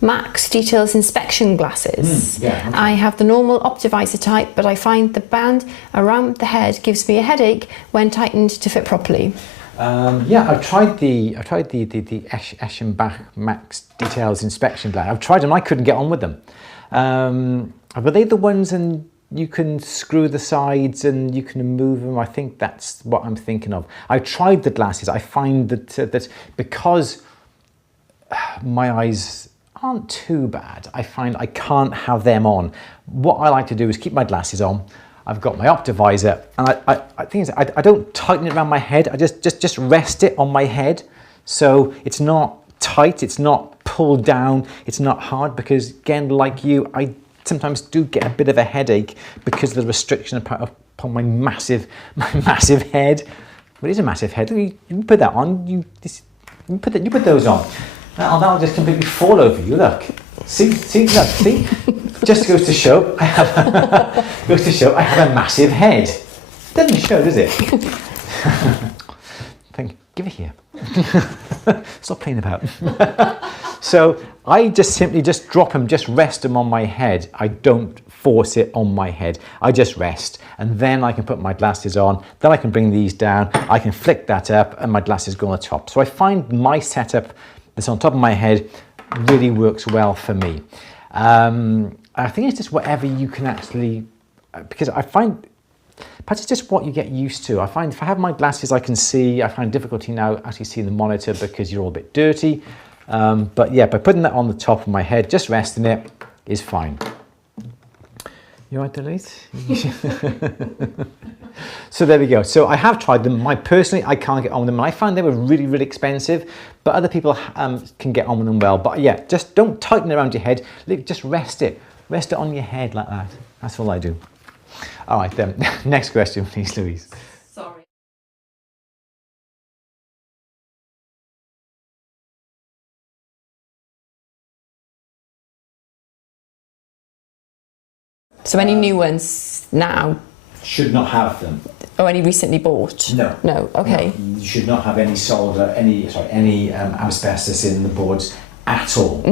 Max Details Inspection Glasses. I have the normal Optivisor type, but I find the band around the head gives me a headache when tightened to fit properly. I've tried the Eschenbach Max Details Inspection Glass. I've tried them. I couldn't get on with them. Were they the ones in you can screw the sides and you can move them. I think that's what I'm thinking of. I tried the glasses. I find that because my eyes aren't too bad, I find I can't have them on. What I like to do is keep my glasses on. I've got my optivisor, and I think I don't tighten it around my head. I just rest it on my head, so it's not tight, it's not pulled down, it's not hard. Because again, like you, I sometimes do get a bit of a headache because of the restriction upon my massive head. Well, it is a massive head. You put that on. You put those on. That'll just completely fall over you. Look, see, look, see. Just goes to show I have a massive head. Doesn't show, does it? Give it here. Stop playing about. So I just simply drop them, just rest them on my head. I don't force it on my head. I just rest, and then I can put my glasses on. Then I can bring these down. I can flick that up, and my glasses go on the top. So I find my setup that's on top of my head really works well for me. I think it's just whatever you can actually, because I find, perhaps it's just what you get used to. I find if I have my glasses, I can see. I find difficulty now actually seeing the monitor because you're all a bit dirty. But yeah, by putting that on the top of my head, just resting it is fine. You all right, Louise? So there we go. So I have tried them. Personally, I can't get on with them. And I find they were really, really expensive, but other people can get on with them well. But yeah, just don't tighten it around your head. Just rest it. Rest it on your head like that. That's all I do. All right, then. Next question, please, Louise. Sorry. So any new ones now? Should not have them. Or any recently bought? No. No, okay. No, you should not have any solder, any asbestos in the boards at all.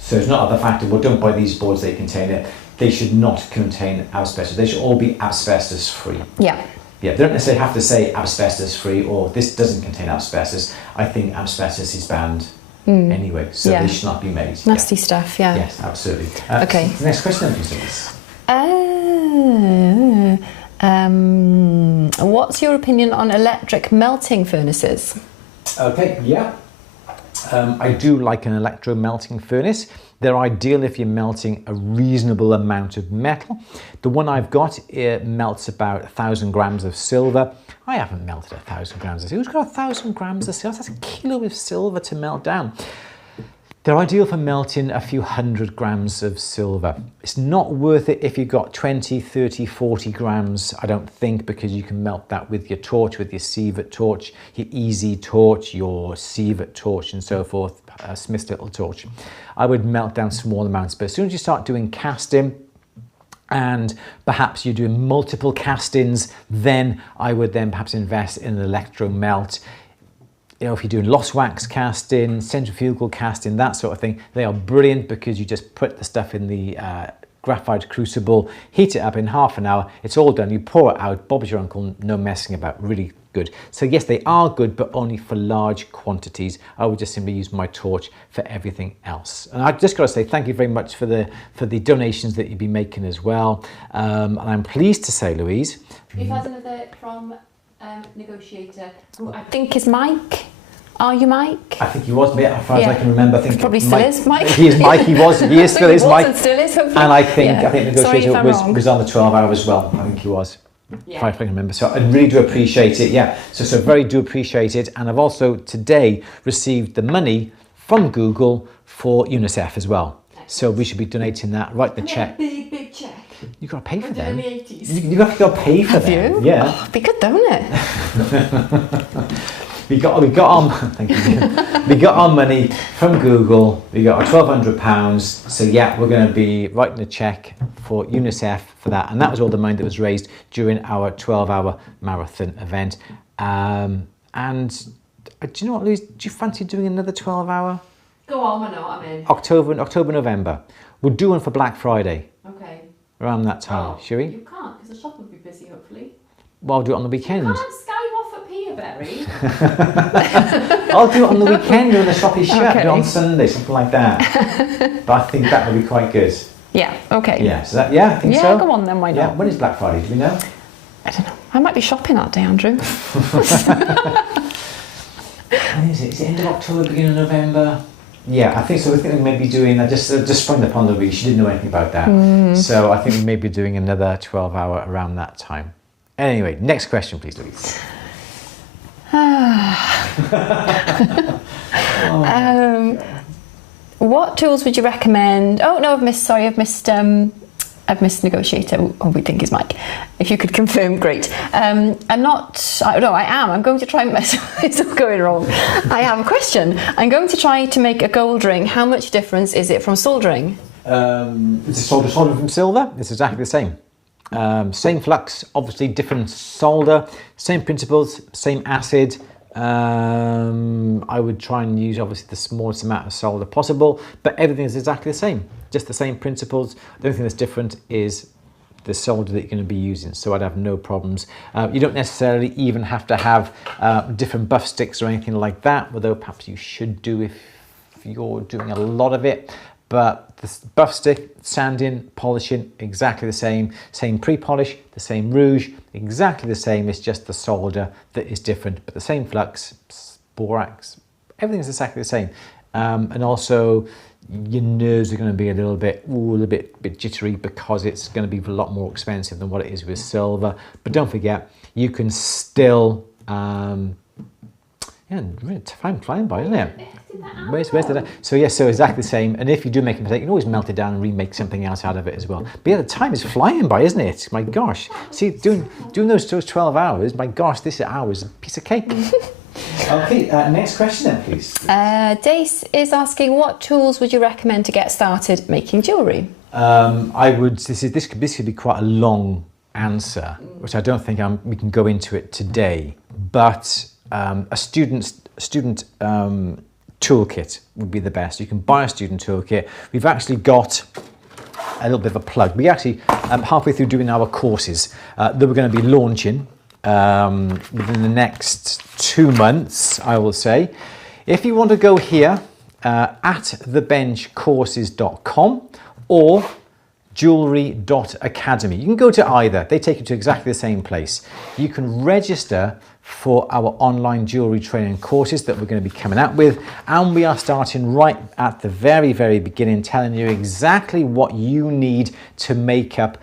So it's not the fact that, well, don't buy these boards, they contain it. They should not contain asbestos. They should all be asbestos free. Yeah. Yeah, they don't necessarily have to say asbestos free or this doesn't contain asbestos. I think asbestos is banned anyway, so they should not be made. Nasty stuff, yeah. Yes, absolutely. Okay. So next question, please. What's your opinion on electric melting furnaces? Okay, yeah. I do like an electro melting furnace. They're ideal if you're melting a reasonable amount of metal. The one I've got, it melts about 1,000 grams of silver. I haven't melted 1,000 grams of silver. Who's got 1,000 grams of silver? That's a kilo of silver to melt down. They're ideal for melting a few hundred grams of silver. It's not worth it if you've got 20, 30, 40 grams, I don't think, because you can melt that with your torch, with your sievert torch, your easy torch, your sievert torch and so forth, Smith's little torch. I would melt down small amounts, but as soon as you start doing casting, and perhaps you're doing multiple castings, then I would then perhaps invest in an electro melt. You know, if you're doing lost wax casting, centrifugal casting, that sort of thing, they are brilliant because you just put the stuff in the graphite crucible, heat it up in half an hour, it's all done, you pour it out, Bob's your uncle, no messing about, really good. So yes, they are good, but only for large quantities. I would just simply use my torch for everything else. And I've just got to say thank you very much for the donations that you've been making as well. And I'm pleased to say, Louise. We've had another from negotiator, who I think is Mike. Are you Mike? I think he was, as far as I can remember. I think probably still is Mike. He is Mike. He is still is Mike. And still is, hopefully. And I think negotiator was on the 12 hour as well. I think he was. Yeah. If I can remember. So I really do appreciate it. Yeah. So very do appreciate it. And I've also today received the money from Google for UNICEF as well. So we should be donating that. Write the check. Big check. You got to pay for them. In the 80s. You have to go pay for them. You? Yeah. Oh, be good, don't it? We got our thank you. We got our money from Google. We got our £1,200. So yeah, we're going to be writing a check for UNICEF for that, and that was all the money that was raised during our 12-hour marathon event. And do you know what, Louise? Do you fancy doing another 12-hour? Go on, I know what I'm in. October, November. We'll do one for Black Friday. Okay. Around that time, shall we? You can't, because the shop will be busy, hopefully. Well, I'll do it on the weekend. You can't sky off at Peterberry. I'll do it on the weekend when the shop is shut. Okay. Do it on Sunday, something like that. But I think that would be quite good. Yeah, okay. Yeah, so that, yeah, I think so. Yeah, go on then, why not? Yeah, when is Black Friday, do we know? I don't know. I might be shopping that day, Andrew. When is it? Is it end of October, beginning of November? Yeah, I think so. I think we may be doing, I just sprung upon Louise, she didn't know anything about that. So I think we may be doing another 12-hour around that time. Anyway, next question, please, Louise. What tools would you recommend? Oh no, I've missed negotiator. Oh, we think is Mike. If you could confirm, great. I'm going to try and it's all going wrong. I have a question. I'm going to try to make a gold ring. How much difference is it from soldering? It's a solder from silver. It's exactly the same. Same flux, obviously different solder, same principles, same acid. I would try and use obviously the smallest amount of solder possible, but everything is exactly the same, just the same principles. The only thing that's different is the solder that you're going to be using, so I'd have no problems. You don't necessarily even have to have different buff sticks or anything like that, although perhaps you should do if you're doing a lot of it. But the buff stick, sanding, polishing, exactly the same pre-polish, the same rouge, exactly the same. It's just the solder that is different, but the same flux, borax, everything's exactly the same. And also your nerves are going to be a little bit jittery because it's going to be a lot more expensive than what it is with silver. But don't forget, you can still, really time flying by, isn't it? Where's the so yes, so exactly the same. And if you do make a mistake, you can always melt it down and remake something else out of it as well. But yeah, the time is flying by, isn't it? My gosh, see, doing those 12 hours. My gosh, this hour is a piece of cake. Okay, next question then, please. Dace is asking, what tools would you recommend to get started making jewellery? I would. This could be quite a long answer, which I don't think we can go into it today. But a student toolkit would be the best. You can buy a student toolkit. We've actually got a little bit of a plug. We actually halfway through doing our courses that we're going to be launching within the next 2 months, I will say. If you want to go here at thebenchcourses.com or jewellery.academy. You can go to either. They take you to exactly the same place. You can register for our online jewellery training courses that we're going to be coming out with, and we are starting right at the very, very beginning, telling you exactly what you need to make up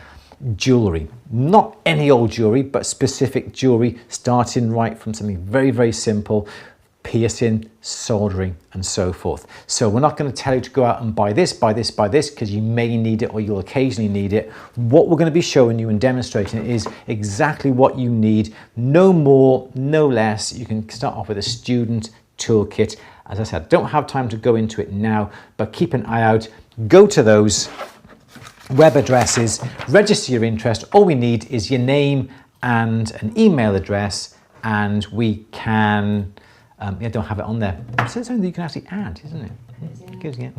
jewellery. Not any old jewellery, but specific jewellery, starting right from something very, very simple, piercing, soldering, and so forth. So we're not going to tell you to go out and buy this, because you may need it or you'll occasionally need it. What we're going to be showing you and demonstrating is exactly what you need, no more, no less. You can start off with a student toolkit. As I said, don't have time to go into it now, but keep an eye out. Go to those web addresses, register your interest. All we need is your name and an email address, and we can I don't have it on there. It's something that you can actually add, isn't it?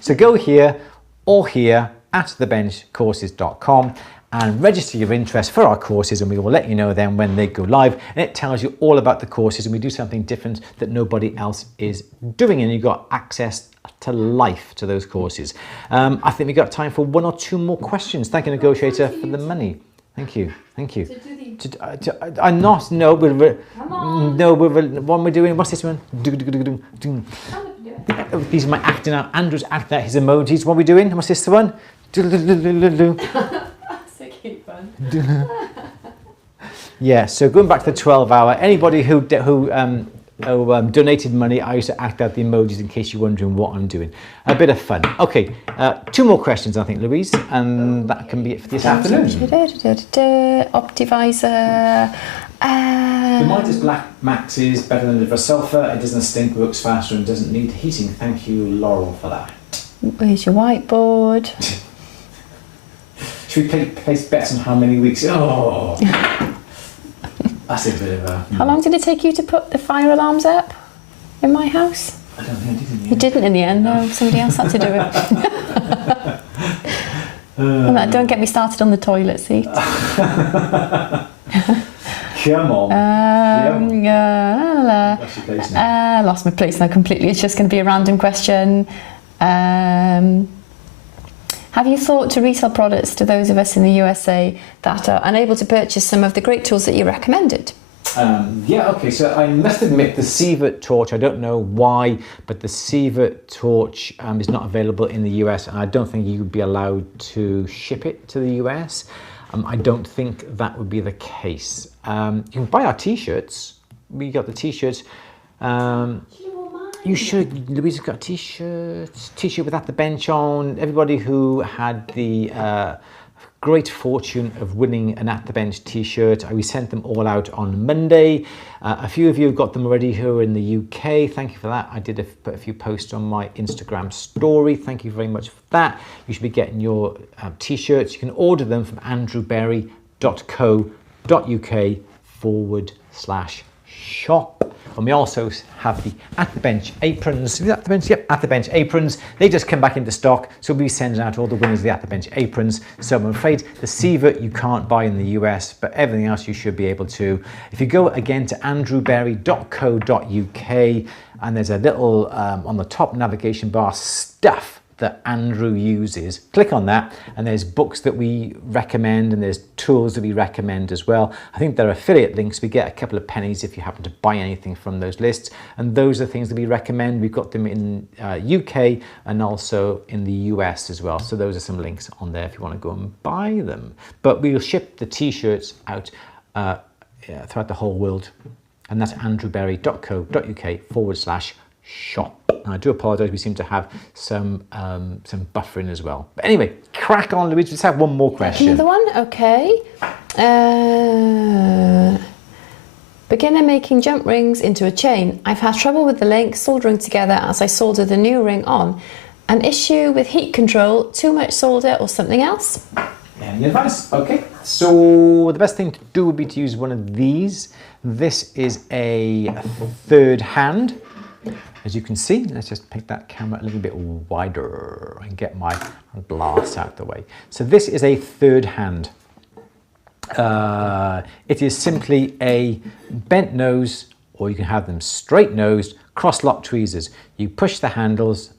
So go here or here at thebenchcourses.com and register your interest for our courses, and we will let you know then when they go live. And it tells you all about the courses, and we do something different that nobody else is doing, and you've got access to life to those courses. I think we've got time for 1 or 2 more questions. Thank you, negotiator, for the money. Thank you. I'm not. No, we're what we're doing. What's this one? These are my acting out. Andrew's acting out his emojis. What are we doing? What's this one? So cute fun. Yeah. So going back to the 12-hour. Anybody who donated money, I used to act out the emojis in case you're wondering what I'm doing. A bit of fun. Okay, 2 more questions, I think, Louise, and that can be it for this afternoon. Optivisor. The Midas Black Max is better than the sulfur. It doesn't stink, works faster, and doesn't need heating. Thank you, Laurel, for that. Where's your whiteboard? Should we place bets on how many weeks? Oh. That's a bit of a... How long did it take you to put the fire alarms up in my house? I don't think I did in the end. You didn't in the end, no. Somebody else had to do it. Don't get me started on the toilet seat. Come on. Lost your place now. Lost my place now completely. It's just going to be a random question. How Have you thought to resell products to those of us in the USA that are unable to purchase some of the great tools that you recommended? Yeah, okay, so I must admit the Sievert torch, I don't know why, but the Sievert torch is not available in the US, and I don't think you would be allowed to ship it to the US. I don't think that would be the case. You can buy our t-shirts. We got the t-shirts. You should. Louise has got a t-shirt with At the Bench on. Everybody who had the great fortune of winning an At the Bench t-shirt, we sent them all out on Monday. A few of you have got them already who are in the UK. Thank you for that. I did put a few posts on my Instagram story. Thank you very much for that. You should be getting your t-shirts. You can order them from andrewberry.co.uk/shop. And we also have the At the Bench aprons. Is it At the Bench? Yep, At the Bench aprons. They just come back into stock, so we'll be sending out all the winners of the At the Bench aprons. So I'm afraid the Sievert you can't buy in the US, but everything else you should be able to. If you go again to andrewberry.co.uk, and there's a little on the top navigation bar, stuff that Andrew uses. Click on that, and there's books that we recommend, and there's tools that we recommend as well. I think they're affiliate links. We get a couple of pennies if you happen to buy anything from those lists, and those are things that we recommend. We've got them in UK and also in the US as well. So those are some links on there if you want to go and buy them. But we will ship the t-shirts out throughout the whole world, and that's andrewberry.co.uk/shop. And I do apologise, we seem to have some buffering as well. But anyway, crack on, Louise. Let's have one more question. Another one? Okay. Beginner making jump rings into a chain. I've had trouble with the link soldering together as I solder the new ring on. An issue with heat control, too much solder, or something else? Any advice? Okay. So the best thing to do would be to use one of these. This is a third hand. As you can see, let's just pick that camera a little bit wider and get my glass out of the way. So this is a third hand. It is simply a bent nose, or you can have them straight nosed, cross lock tweezers. You push the handles,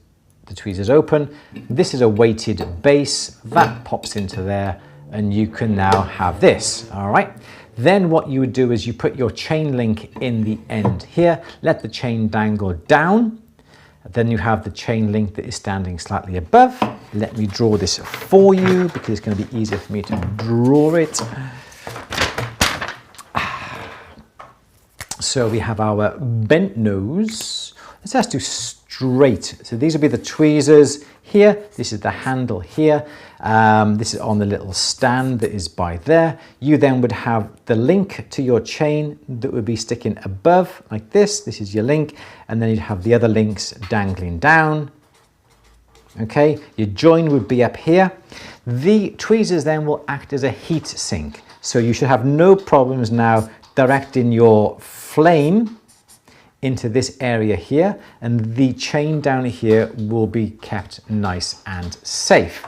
the tweezers open. This is a weighted base that pops into there, and you can now have this. All right. Then what you would do is you put your chain link in the end here, let the chain dangle down. Then you have the chain link that is standing slightly above. Let me draw this for you because it's going to be easier for me to draw it. So we have our bent nose. Let's just do straight. So these will be the tweezers here. This is the handle here. This is on the little stand that is by there. You then would have the link to your chain that would be sticking above like this. This is your link. And then you'd have the other links dangling down. Okay, your join would be up here. The tweezers then will act as a heat sink. So you should have no problems now directing your flame into this area here, and the chain down here will be kept nice and safe.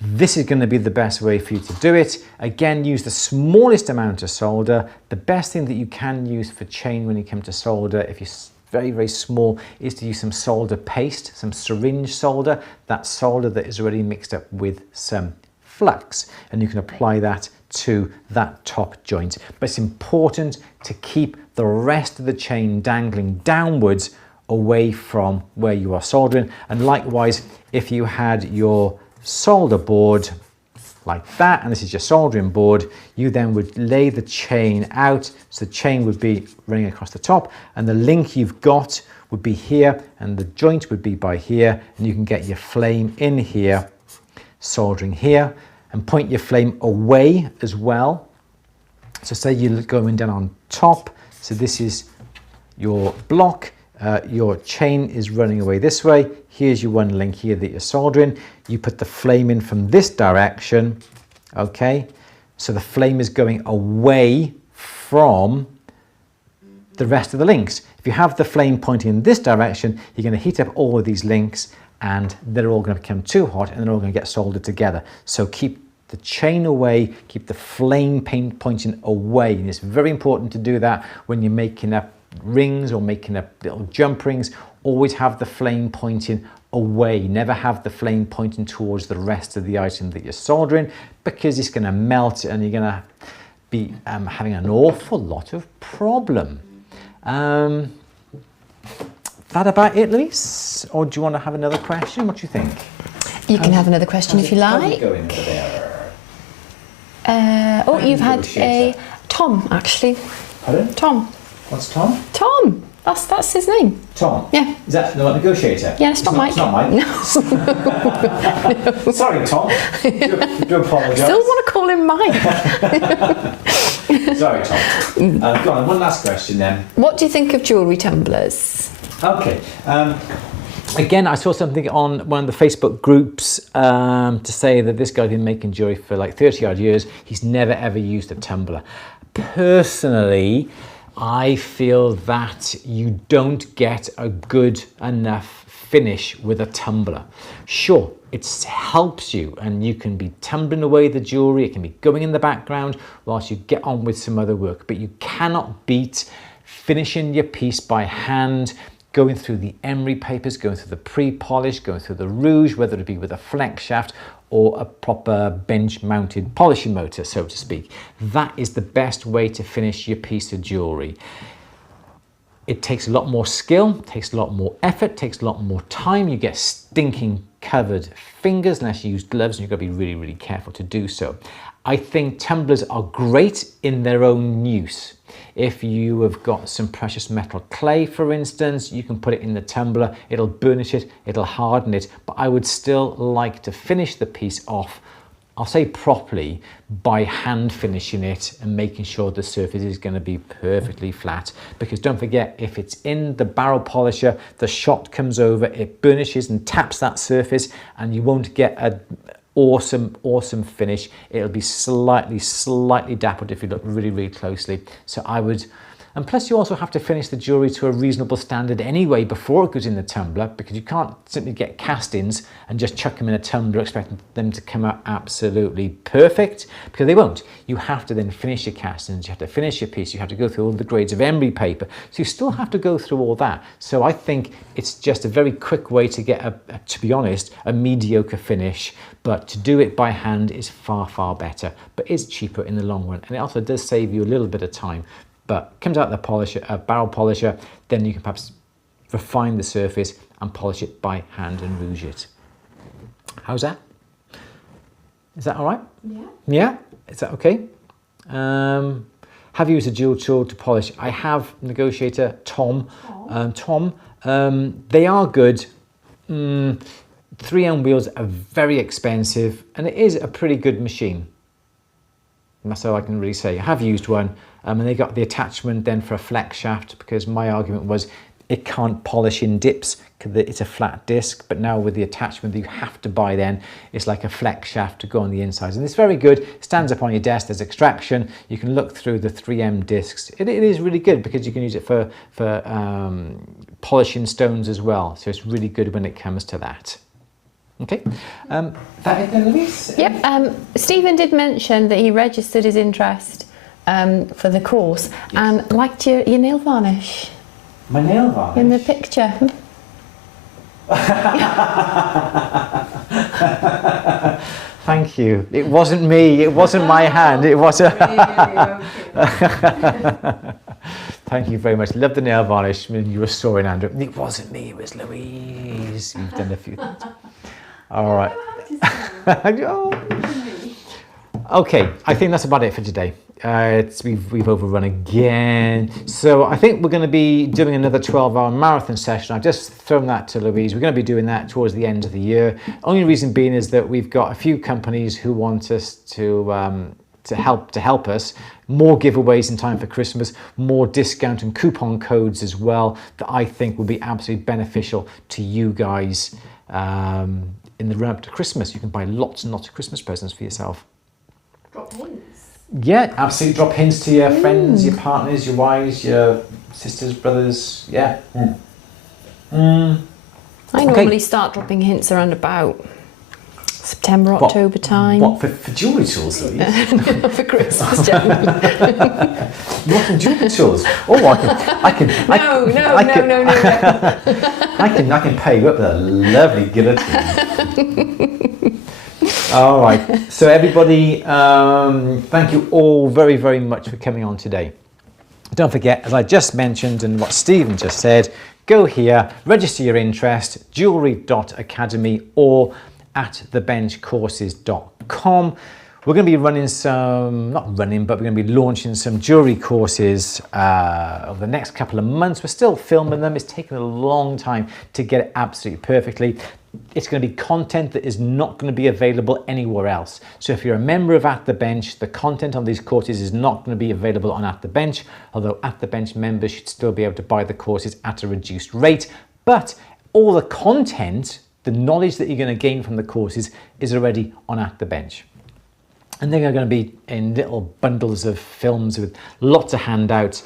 This is going to be the best way for you to do it. Again, use the smallest amount of solder. The best thing that you can use for chain when you come to solder, if you're very, very small, is to use some solder paste, some syringe solder, that solder that is already mixed up with some flux, and you can apply that to that top joint. But it's important to keep the rest of the chain dangling downwards away from where you are soldering. And likewise, if you had your solder board like that, and this is your soldering board, you then would lay the chain out. So the chain would be running across the top, and the link you've got would be here, and the joint would be by here, and you can get your flame in here, soldering here, and point your flame away as well. So say you're going down on top, so this is your block, your chain is running away this way, here's your one link here that you're soldering, you put the flame in from this direction, okay, so the flame is going away from the rest of the links. If you have the flame pointing in this direction, you're going to heat up all of these links, and they're all going to become too hot, and they're all going to get soldered together. So keep the chain away, keep the flame pointing away, and it's very important to do that when you're making up rings or making up little jump rings. Always have the flame pointing away. Never have the flame pointing towards the rest of the item that you're soldering, because it's going to melt and you're going to be having an awful lot of problem. That about it, Louise? Or do you want to have another question? What do you think? You can have another question if you like. Going over there? You've had a Tom, actually. Pardon? Tom. What's Tom? Tom. That's his name. Tom? Yeah. Is that the negotiator? Yeah, it's not Mike. It's not Mike? No. Sorry, Tom. Do apologise. Still want to call him Mike. Sorry, Tom. Go on, one last question then. What do you think of jewellery tumblers? Okay. Again, I saw something on one of the Facebook groups to say that this guy's been making jewellery for like 30 odd years. He's never ever used a tumbler. Personally, I feel that you don't get a good enough finish with a tumbler. Sure, it helps you and you can be tumbling away the jewellery, it can be going in the background whilst you get on with some other work, but you cannot beat finishing your piece by hand, going through the emery papers, going through the pre-polish, going through the rouge, whether it be with a flex shaft or a proper bench-mounted polishing motor, so to speak. That is the best way to finish your piece of jewellery. It takes a lot more skill, takes a lot more effort, takes a lot more time. You get stinking covered fingers unless you use gloves, and you've got to be really, really careful to do so. I think tumblers are great in their own use. If you have got some precious metal clay, for instance, you can put it in the tumbler, it'll burnish it, it'll harden it, but I would still like to finish the piece off, I'll say properly, by hand finishing it and making sure the surface is going to be perfectly flat. Because don't forget, if it's in the barrel polisher, the shot comes over, it burnishes and taps that surface, and you won't get an awesome finish. It'll be slightly dappled if you look really, really closely. So I would, and plus you also have to finish the jewellery to a reasonable standard anyway before it goes in the tumbler, because you can't simply get castings and just chuck them in a tumbler expecting them to come out absolutely perfect, because they won't. You have to then finish your castings, you have to finish your piece, you have to go through all the grades of emery paper, so you still have to go through all that. So I think it's just a very quick way to get to be honest, a mediocre finish, but to do it by hand is far better, but is cheaper in the long run, and it also does save you a little bit of time. But comes out the polisher, barrel polisher, then you can perhaps refine the surface and polish it by hand and rouge it. How's that? Is that all right? Yeah. Yeah? Is that okay? Have you used a dual tool to polish? I have. Negotiator Tom. They are good. 3M wheels are very expensive, and it is a pretty good machine. That's all I can really say. I have used one, and they got the attachment then for a flex shaft, because my argument was it can't polish in dips because it's a flat disc, but now with the attachment that you have to buy then, it's like a flex shaft to go on the insides, and it's very good. It stands up on your desk, there's extraction, you can look through the 3M discs. It is really good because you can use it for polishing stones as well, so it's really good when it comes to that. Okay, that it then, Louise? Yep, Stephen did mention that he registered his interest for the course, yes, and liked your nail varnish. My nail varnish? In the picture. Thank you. It wasn't me, it wasn't my hand, it was a... Thank you very much. Love the nail varnish. I mean, you were soaring, Andrew. It wasn't me, it was Louise. You've done a few things. All right. Okay, I think that's about it for today. We've overrun again. So I think we're going to be doing another 12-hour marathon session. I've just thrown that to Louise. We're going to be doing that towards the end of the year. Only reason being is that we've got a few companies who want us to help us. More giveaways in time for Christmas, more discount and coupon codes as well that I think will be absolutely beneficial to you guys in the run-up to Christmas. You can buy lots and lots of Christmas presents for yourself. Drop hints. Yeah, absolutely. Drop hints to your friends, your partners, your wives, your sisters, brothers. Yeah. I normally start dropping hints around about September, October time. What, for jewellery tools, Louise? For Christmas, generally. What for jewellery tools? Oh, I can. No. I can pay you up with a lovely guillotine. All right. So everybody, thank you all very, very much for coming on today. Don't forget, as I just mentioned and what Stephen just said, go here, register your interest, jewellery.academy or at thebenchcourses.com. We're going to be running some, not running, but we're going to be launching some jewellery courses over the next couple of months. We're still filming them. It's taken a long time to get it absolutely perfectly. It's going to be content that is not going to be available anywhere else. So if you're a member of At The Bench, the content on these courses is not going to be available on At The Bench, although At The Bench members should still be able to buy the courses at a reduced rate. But all the content, the knowledge that you're going to gain from the courses is already on At The Bench. And they're going to be in little bundles of films with lots of handouts,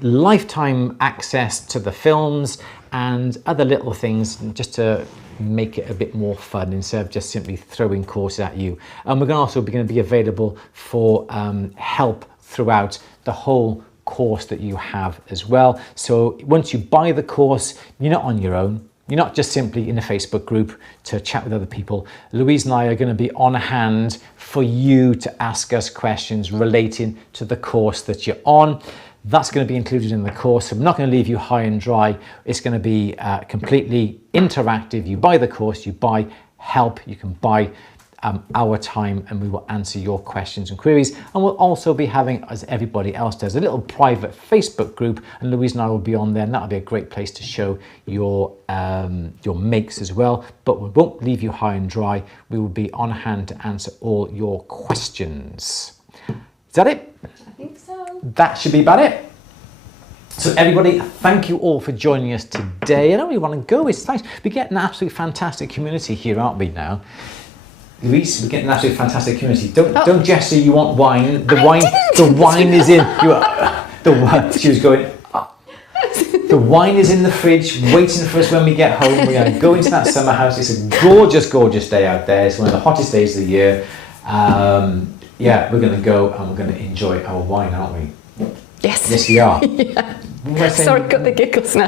lifetime access to the films and other little things just to make it a bit more fun instead of just simply throwing courses at you. And we're going to be available for help throughout the whole course that you have as well. So once you buy the course, you're not on your own. You're not just simply in a Facebook group to chat with other people. Louise and I are going to be on hand for you to ask us questions relating to the course that you're on. That's going to be included in the course. So I'm not going to leave you high and dry. It's going to be completely interactive. You buy the course, you buy help, you can buy our time, and we will answer your questions and queries. And we'll also be having, as everybody else does, a little private Facebook group, and Louise and I will be on there, and that'll be a great place to show your makes as well. But we won't leave you high and dry. We will be on hand to answer all your questions. Is that it? I think so. That should be about it. So everybody, thank you all for joining us today. I don't really want to go. It's nice. We get an absolutely fantastic community here, aren't we now? Louise, we're getting an absolutely fantastic community. Don't gesture you want wine. The wine is in. She was going. The wine is in the fridge, waiting for us when we get home. We're going to go into that summer house. It's a gorgeous, gorgeous day out there. It's one of the hottest days of the year. Yeah, we're going to go and we're going to enjoy our wine, aren't we? Yes. Yes, we are. Yeah. Sorry, got the giggles now.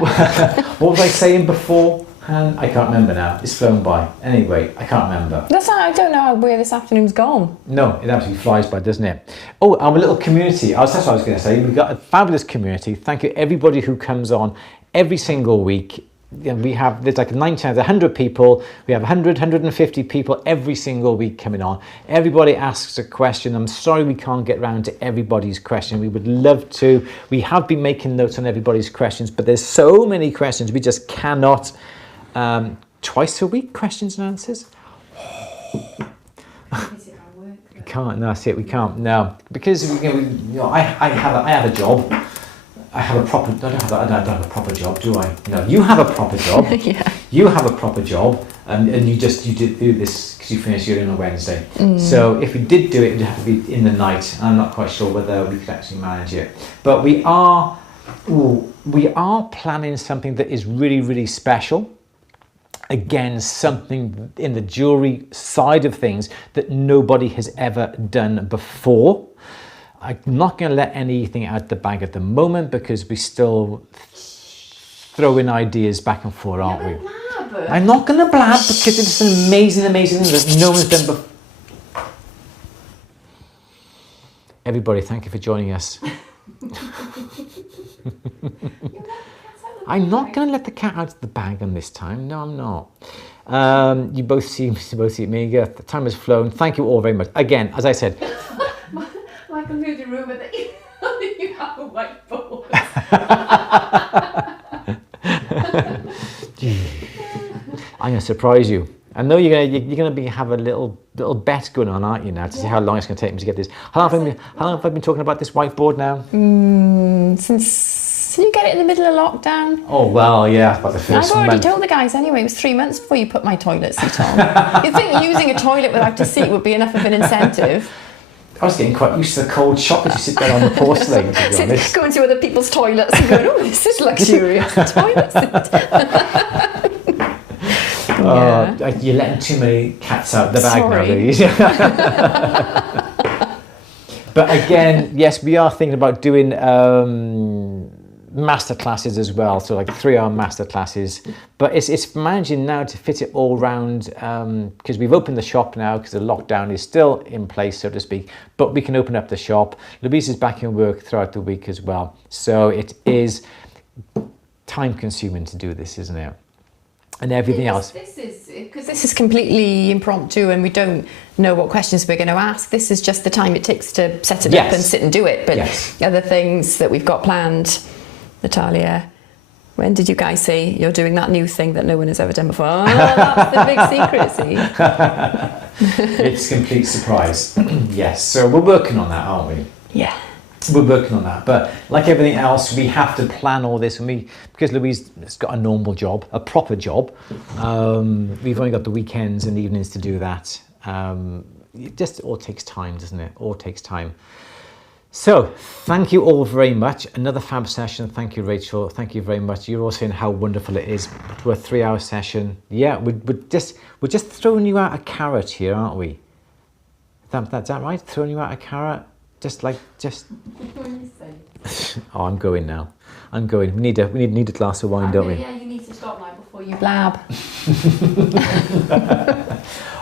What was I saying before? I can't remember now. It's flown by. Anyway, I can't remember. I don't know where this afternoon's gone. No, it absolutely flies by, doesn't it? Oh, our little community. That's what I was going to say. We've got a fabulous community. Thank you, everybody who comes on every single week. There's like 100 people. We have 150 people every single week coming on. Everybody asks a question. I'm sorry we can't get around to everybody's question. We would love to. We have been making notes on everybody's questions, but there's so many questions we just cannot. Twice a week, questions and answers. We can't. No, that's it. We can't. No, because I have a job. I have a proper. I don't have a proper job, do I? No, you have a proper job. Yeah. You have a proper job, and you did do this because you finished your on a Wednesday. So if we did do it, it'd have to be in the night. I'm not quite sure whether we could actually manage it, but we are planning something that is really, really special. Again, something in the jewelry side of things that nobody has ever done before. I'm not going to let anything out the bag at the moment because we still throwing ideas back and forth, aren't we? Blab. I'm not going to blab because it's an amazing, amazing thing that no one's done before. Everybody, thank you for joining us. I'm not going to let the cat out of the bag on this time. No, I'm not. You both see me. The time has flown. Thank you all very much. Again, as I said. My computer room that you have a whiteboard. I'm going to surprise you. I know you're going to have a little bet going on, aren't you, now, to see how long it's going to take me to get this. How long have I been talking about this whiteboard now? Since you get it in the middle of lockdown. Oh, well, yeah, about the first I've already month. told the guys anyway, it was 3 months before you put my toilet seat on. You'd think using a toilet without a seat would be enough of an incentive. I was getting quite used to the cold shock as you sit there on the porcelain, to be honest. Going to other people's toilets and going, oh, this is luxurious toilet seat. You're letting too many cats out the bag now, Sorry. Louise. But again, yes, we are thinking about doing master classes as well, so like 3-hour master classes. But it's managing now to fit it all round, because we've opened the shop now because the lockdown is still in place, so to speak. But we can open up the shop. Louise is back in work throughout the week as well, so it is time consuming to do this, isn't it? And everything else. This is because this is completely impromptu and we don't know what questions we're going to ask. This is just the time it takes to set it up and sit and do it. But other things that we've got planned, Natalia, when did you guys say you're doing that new thing that no one has ever done before? Oh, that's the big secret, see? It's complete surprise. Yes, so we're working on that, aren't we? Yeah. We're working on that, but like everything else, we have to plan all this. And because Louise has got a normal job, a proper job, we've only got the weekends and evenings to do that. It just all takes time, doesn't it? All takes time. So thank you all very much. Another fab session. Thank you, Rachel. Thank you very much. You're all saying how wonderful it is. We're a 3-hour session. Yeah, we're just throwing you out a carrot here, aren't we? That's that right? Throwing you out a carrot. Oh, I'm going now. I'm going. We need a glass of wine, don't we? Yeah, you need to stop now before you blab.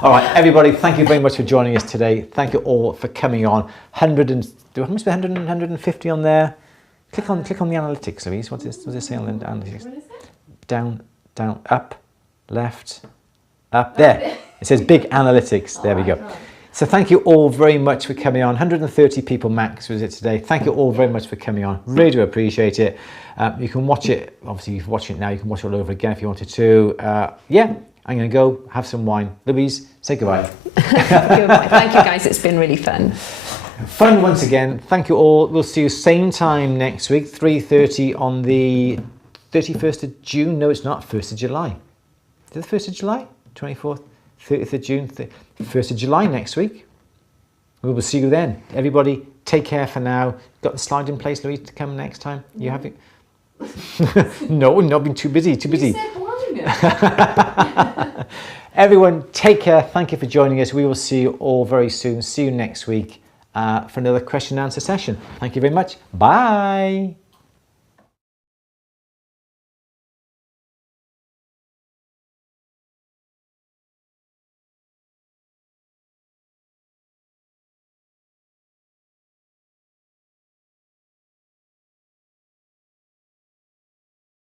All right, everybody. Thank you very much for joining us today. Thank you all for coming on. 150 on there. Click on the analytics, Louise. What does it say on the analytics? What is it? Down, up, left, up. There. It says big analytics. There we go. Right. So thank you all very much for coming on. 130 people max was it today. Thank you all very much for coming on. Really do appreciate it. You can watch it. Obviously, you've watched it now. You can watch it all over again if you wanted to. Yeah, I'm going to go have some wine. Louise, say goodbye. Goodbye. Thank you, guys. It's been really fun. Fun once again. Thank you all. We'll see you same time next week, 3:30 on the 31st of June. No, it's not. 1st of July. Is it the 1st of July? 24th? 30th of June, 1st of July next week. We will see you then. Everybody, take care for now. Got the slide in place, Louise, to come next time? You have it? No, not been too busy, You said everyone, take care. Thank you for joining us. We will see you all very soon. See you next week for another question and answer session. Thank you very much. Bye.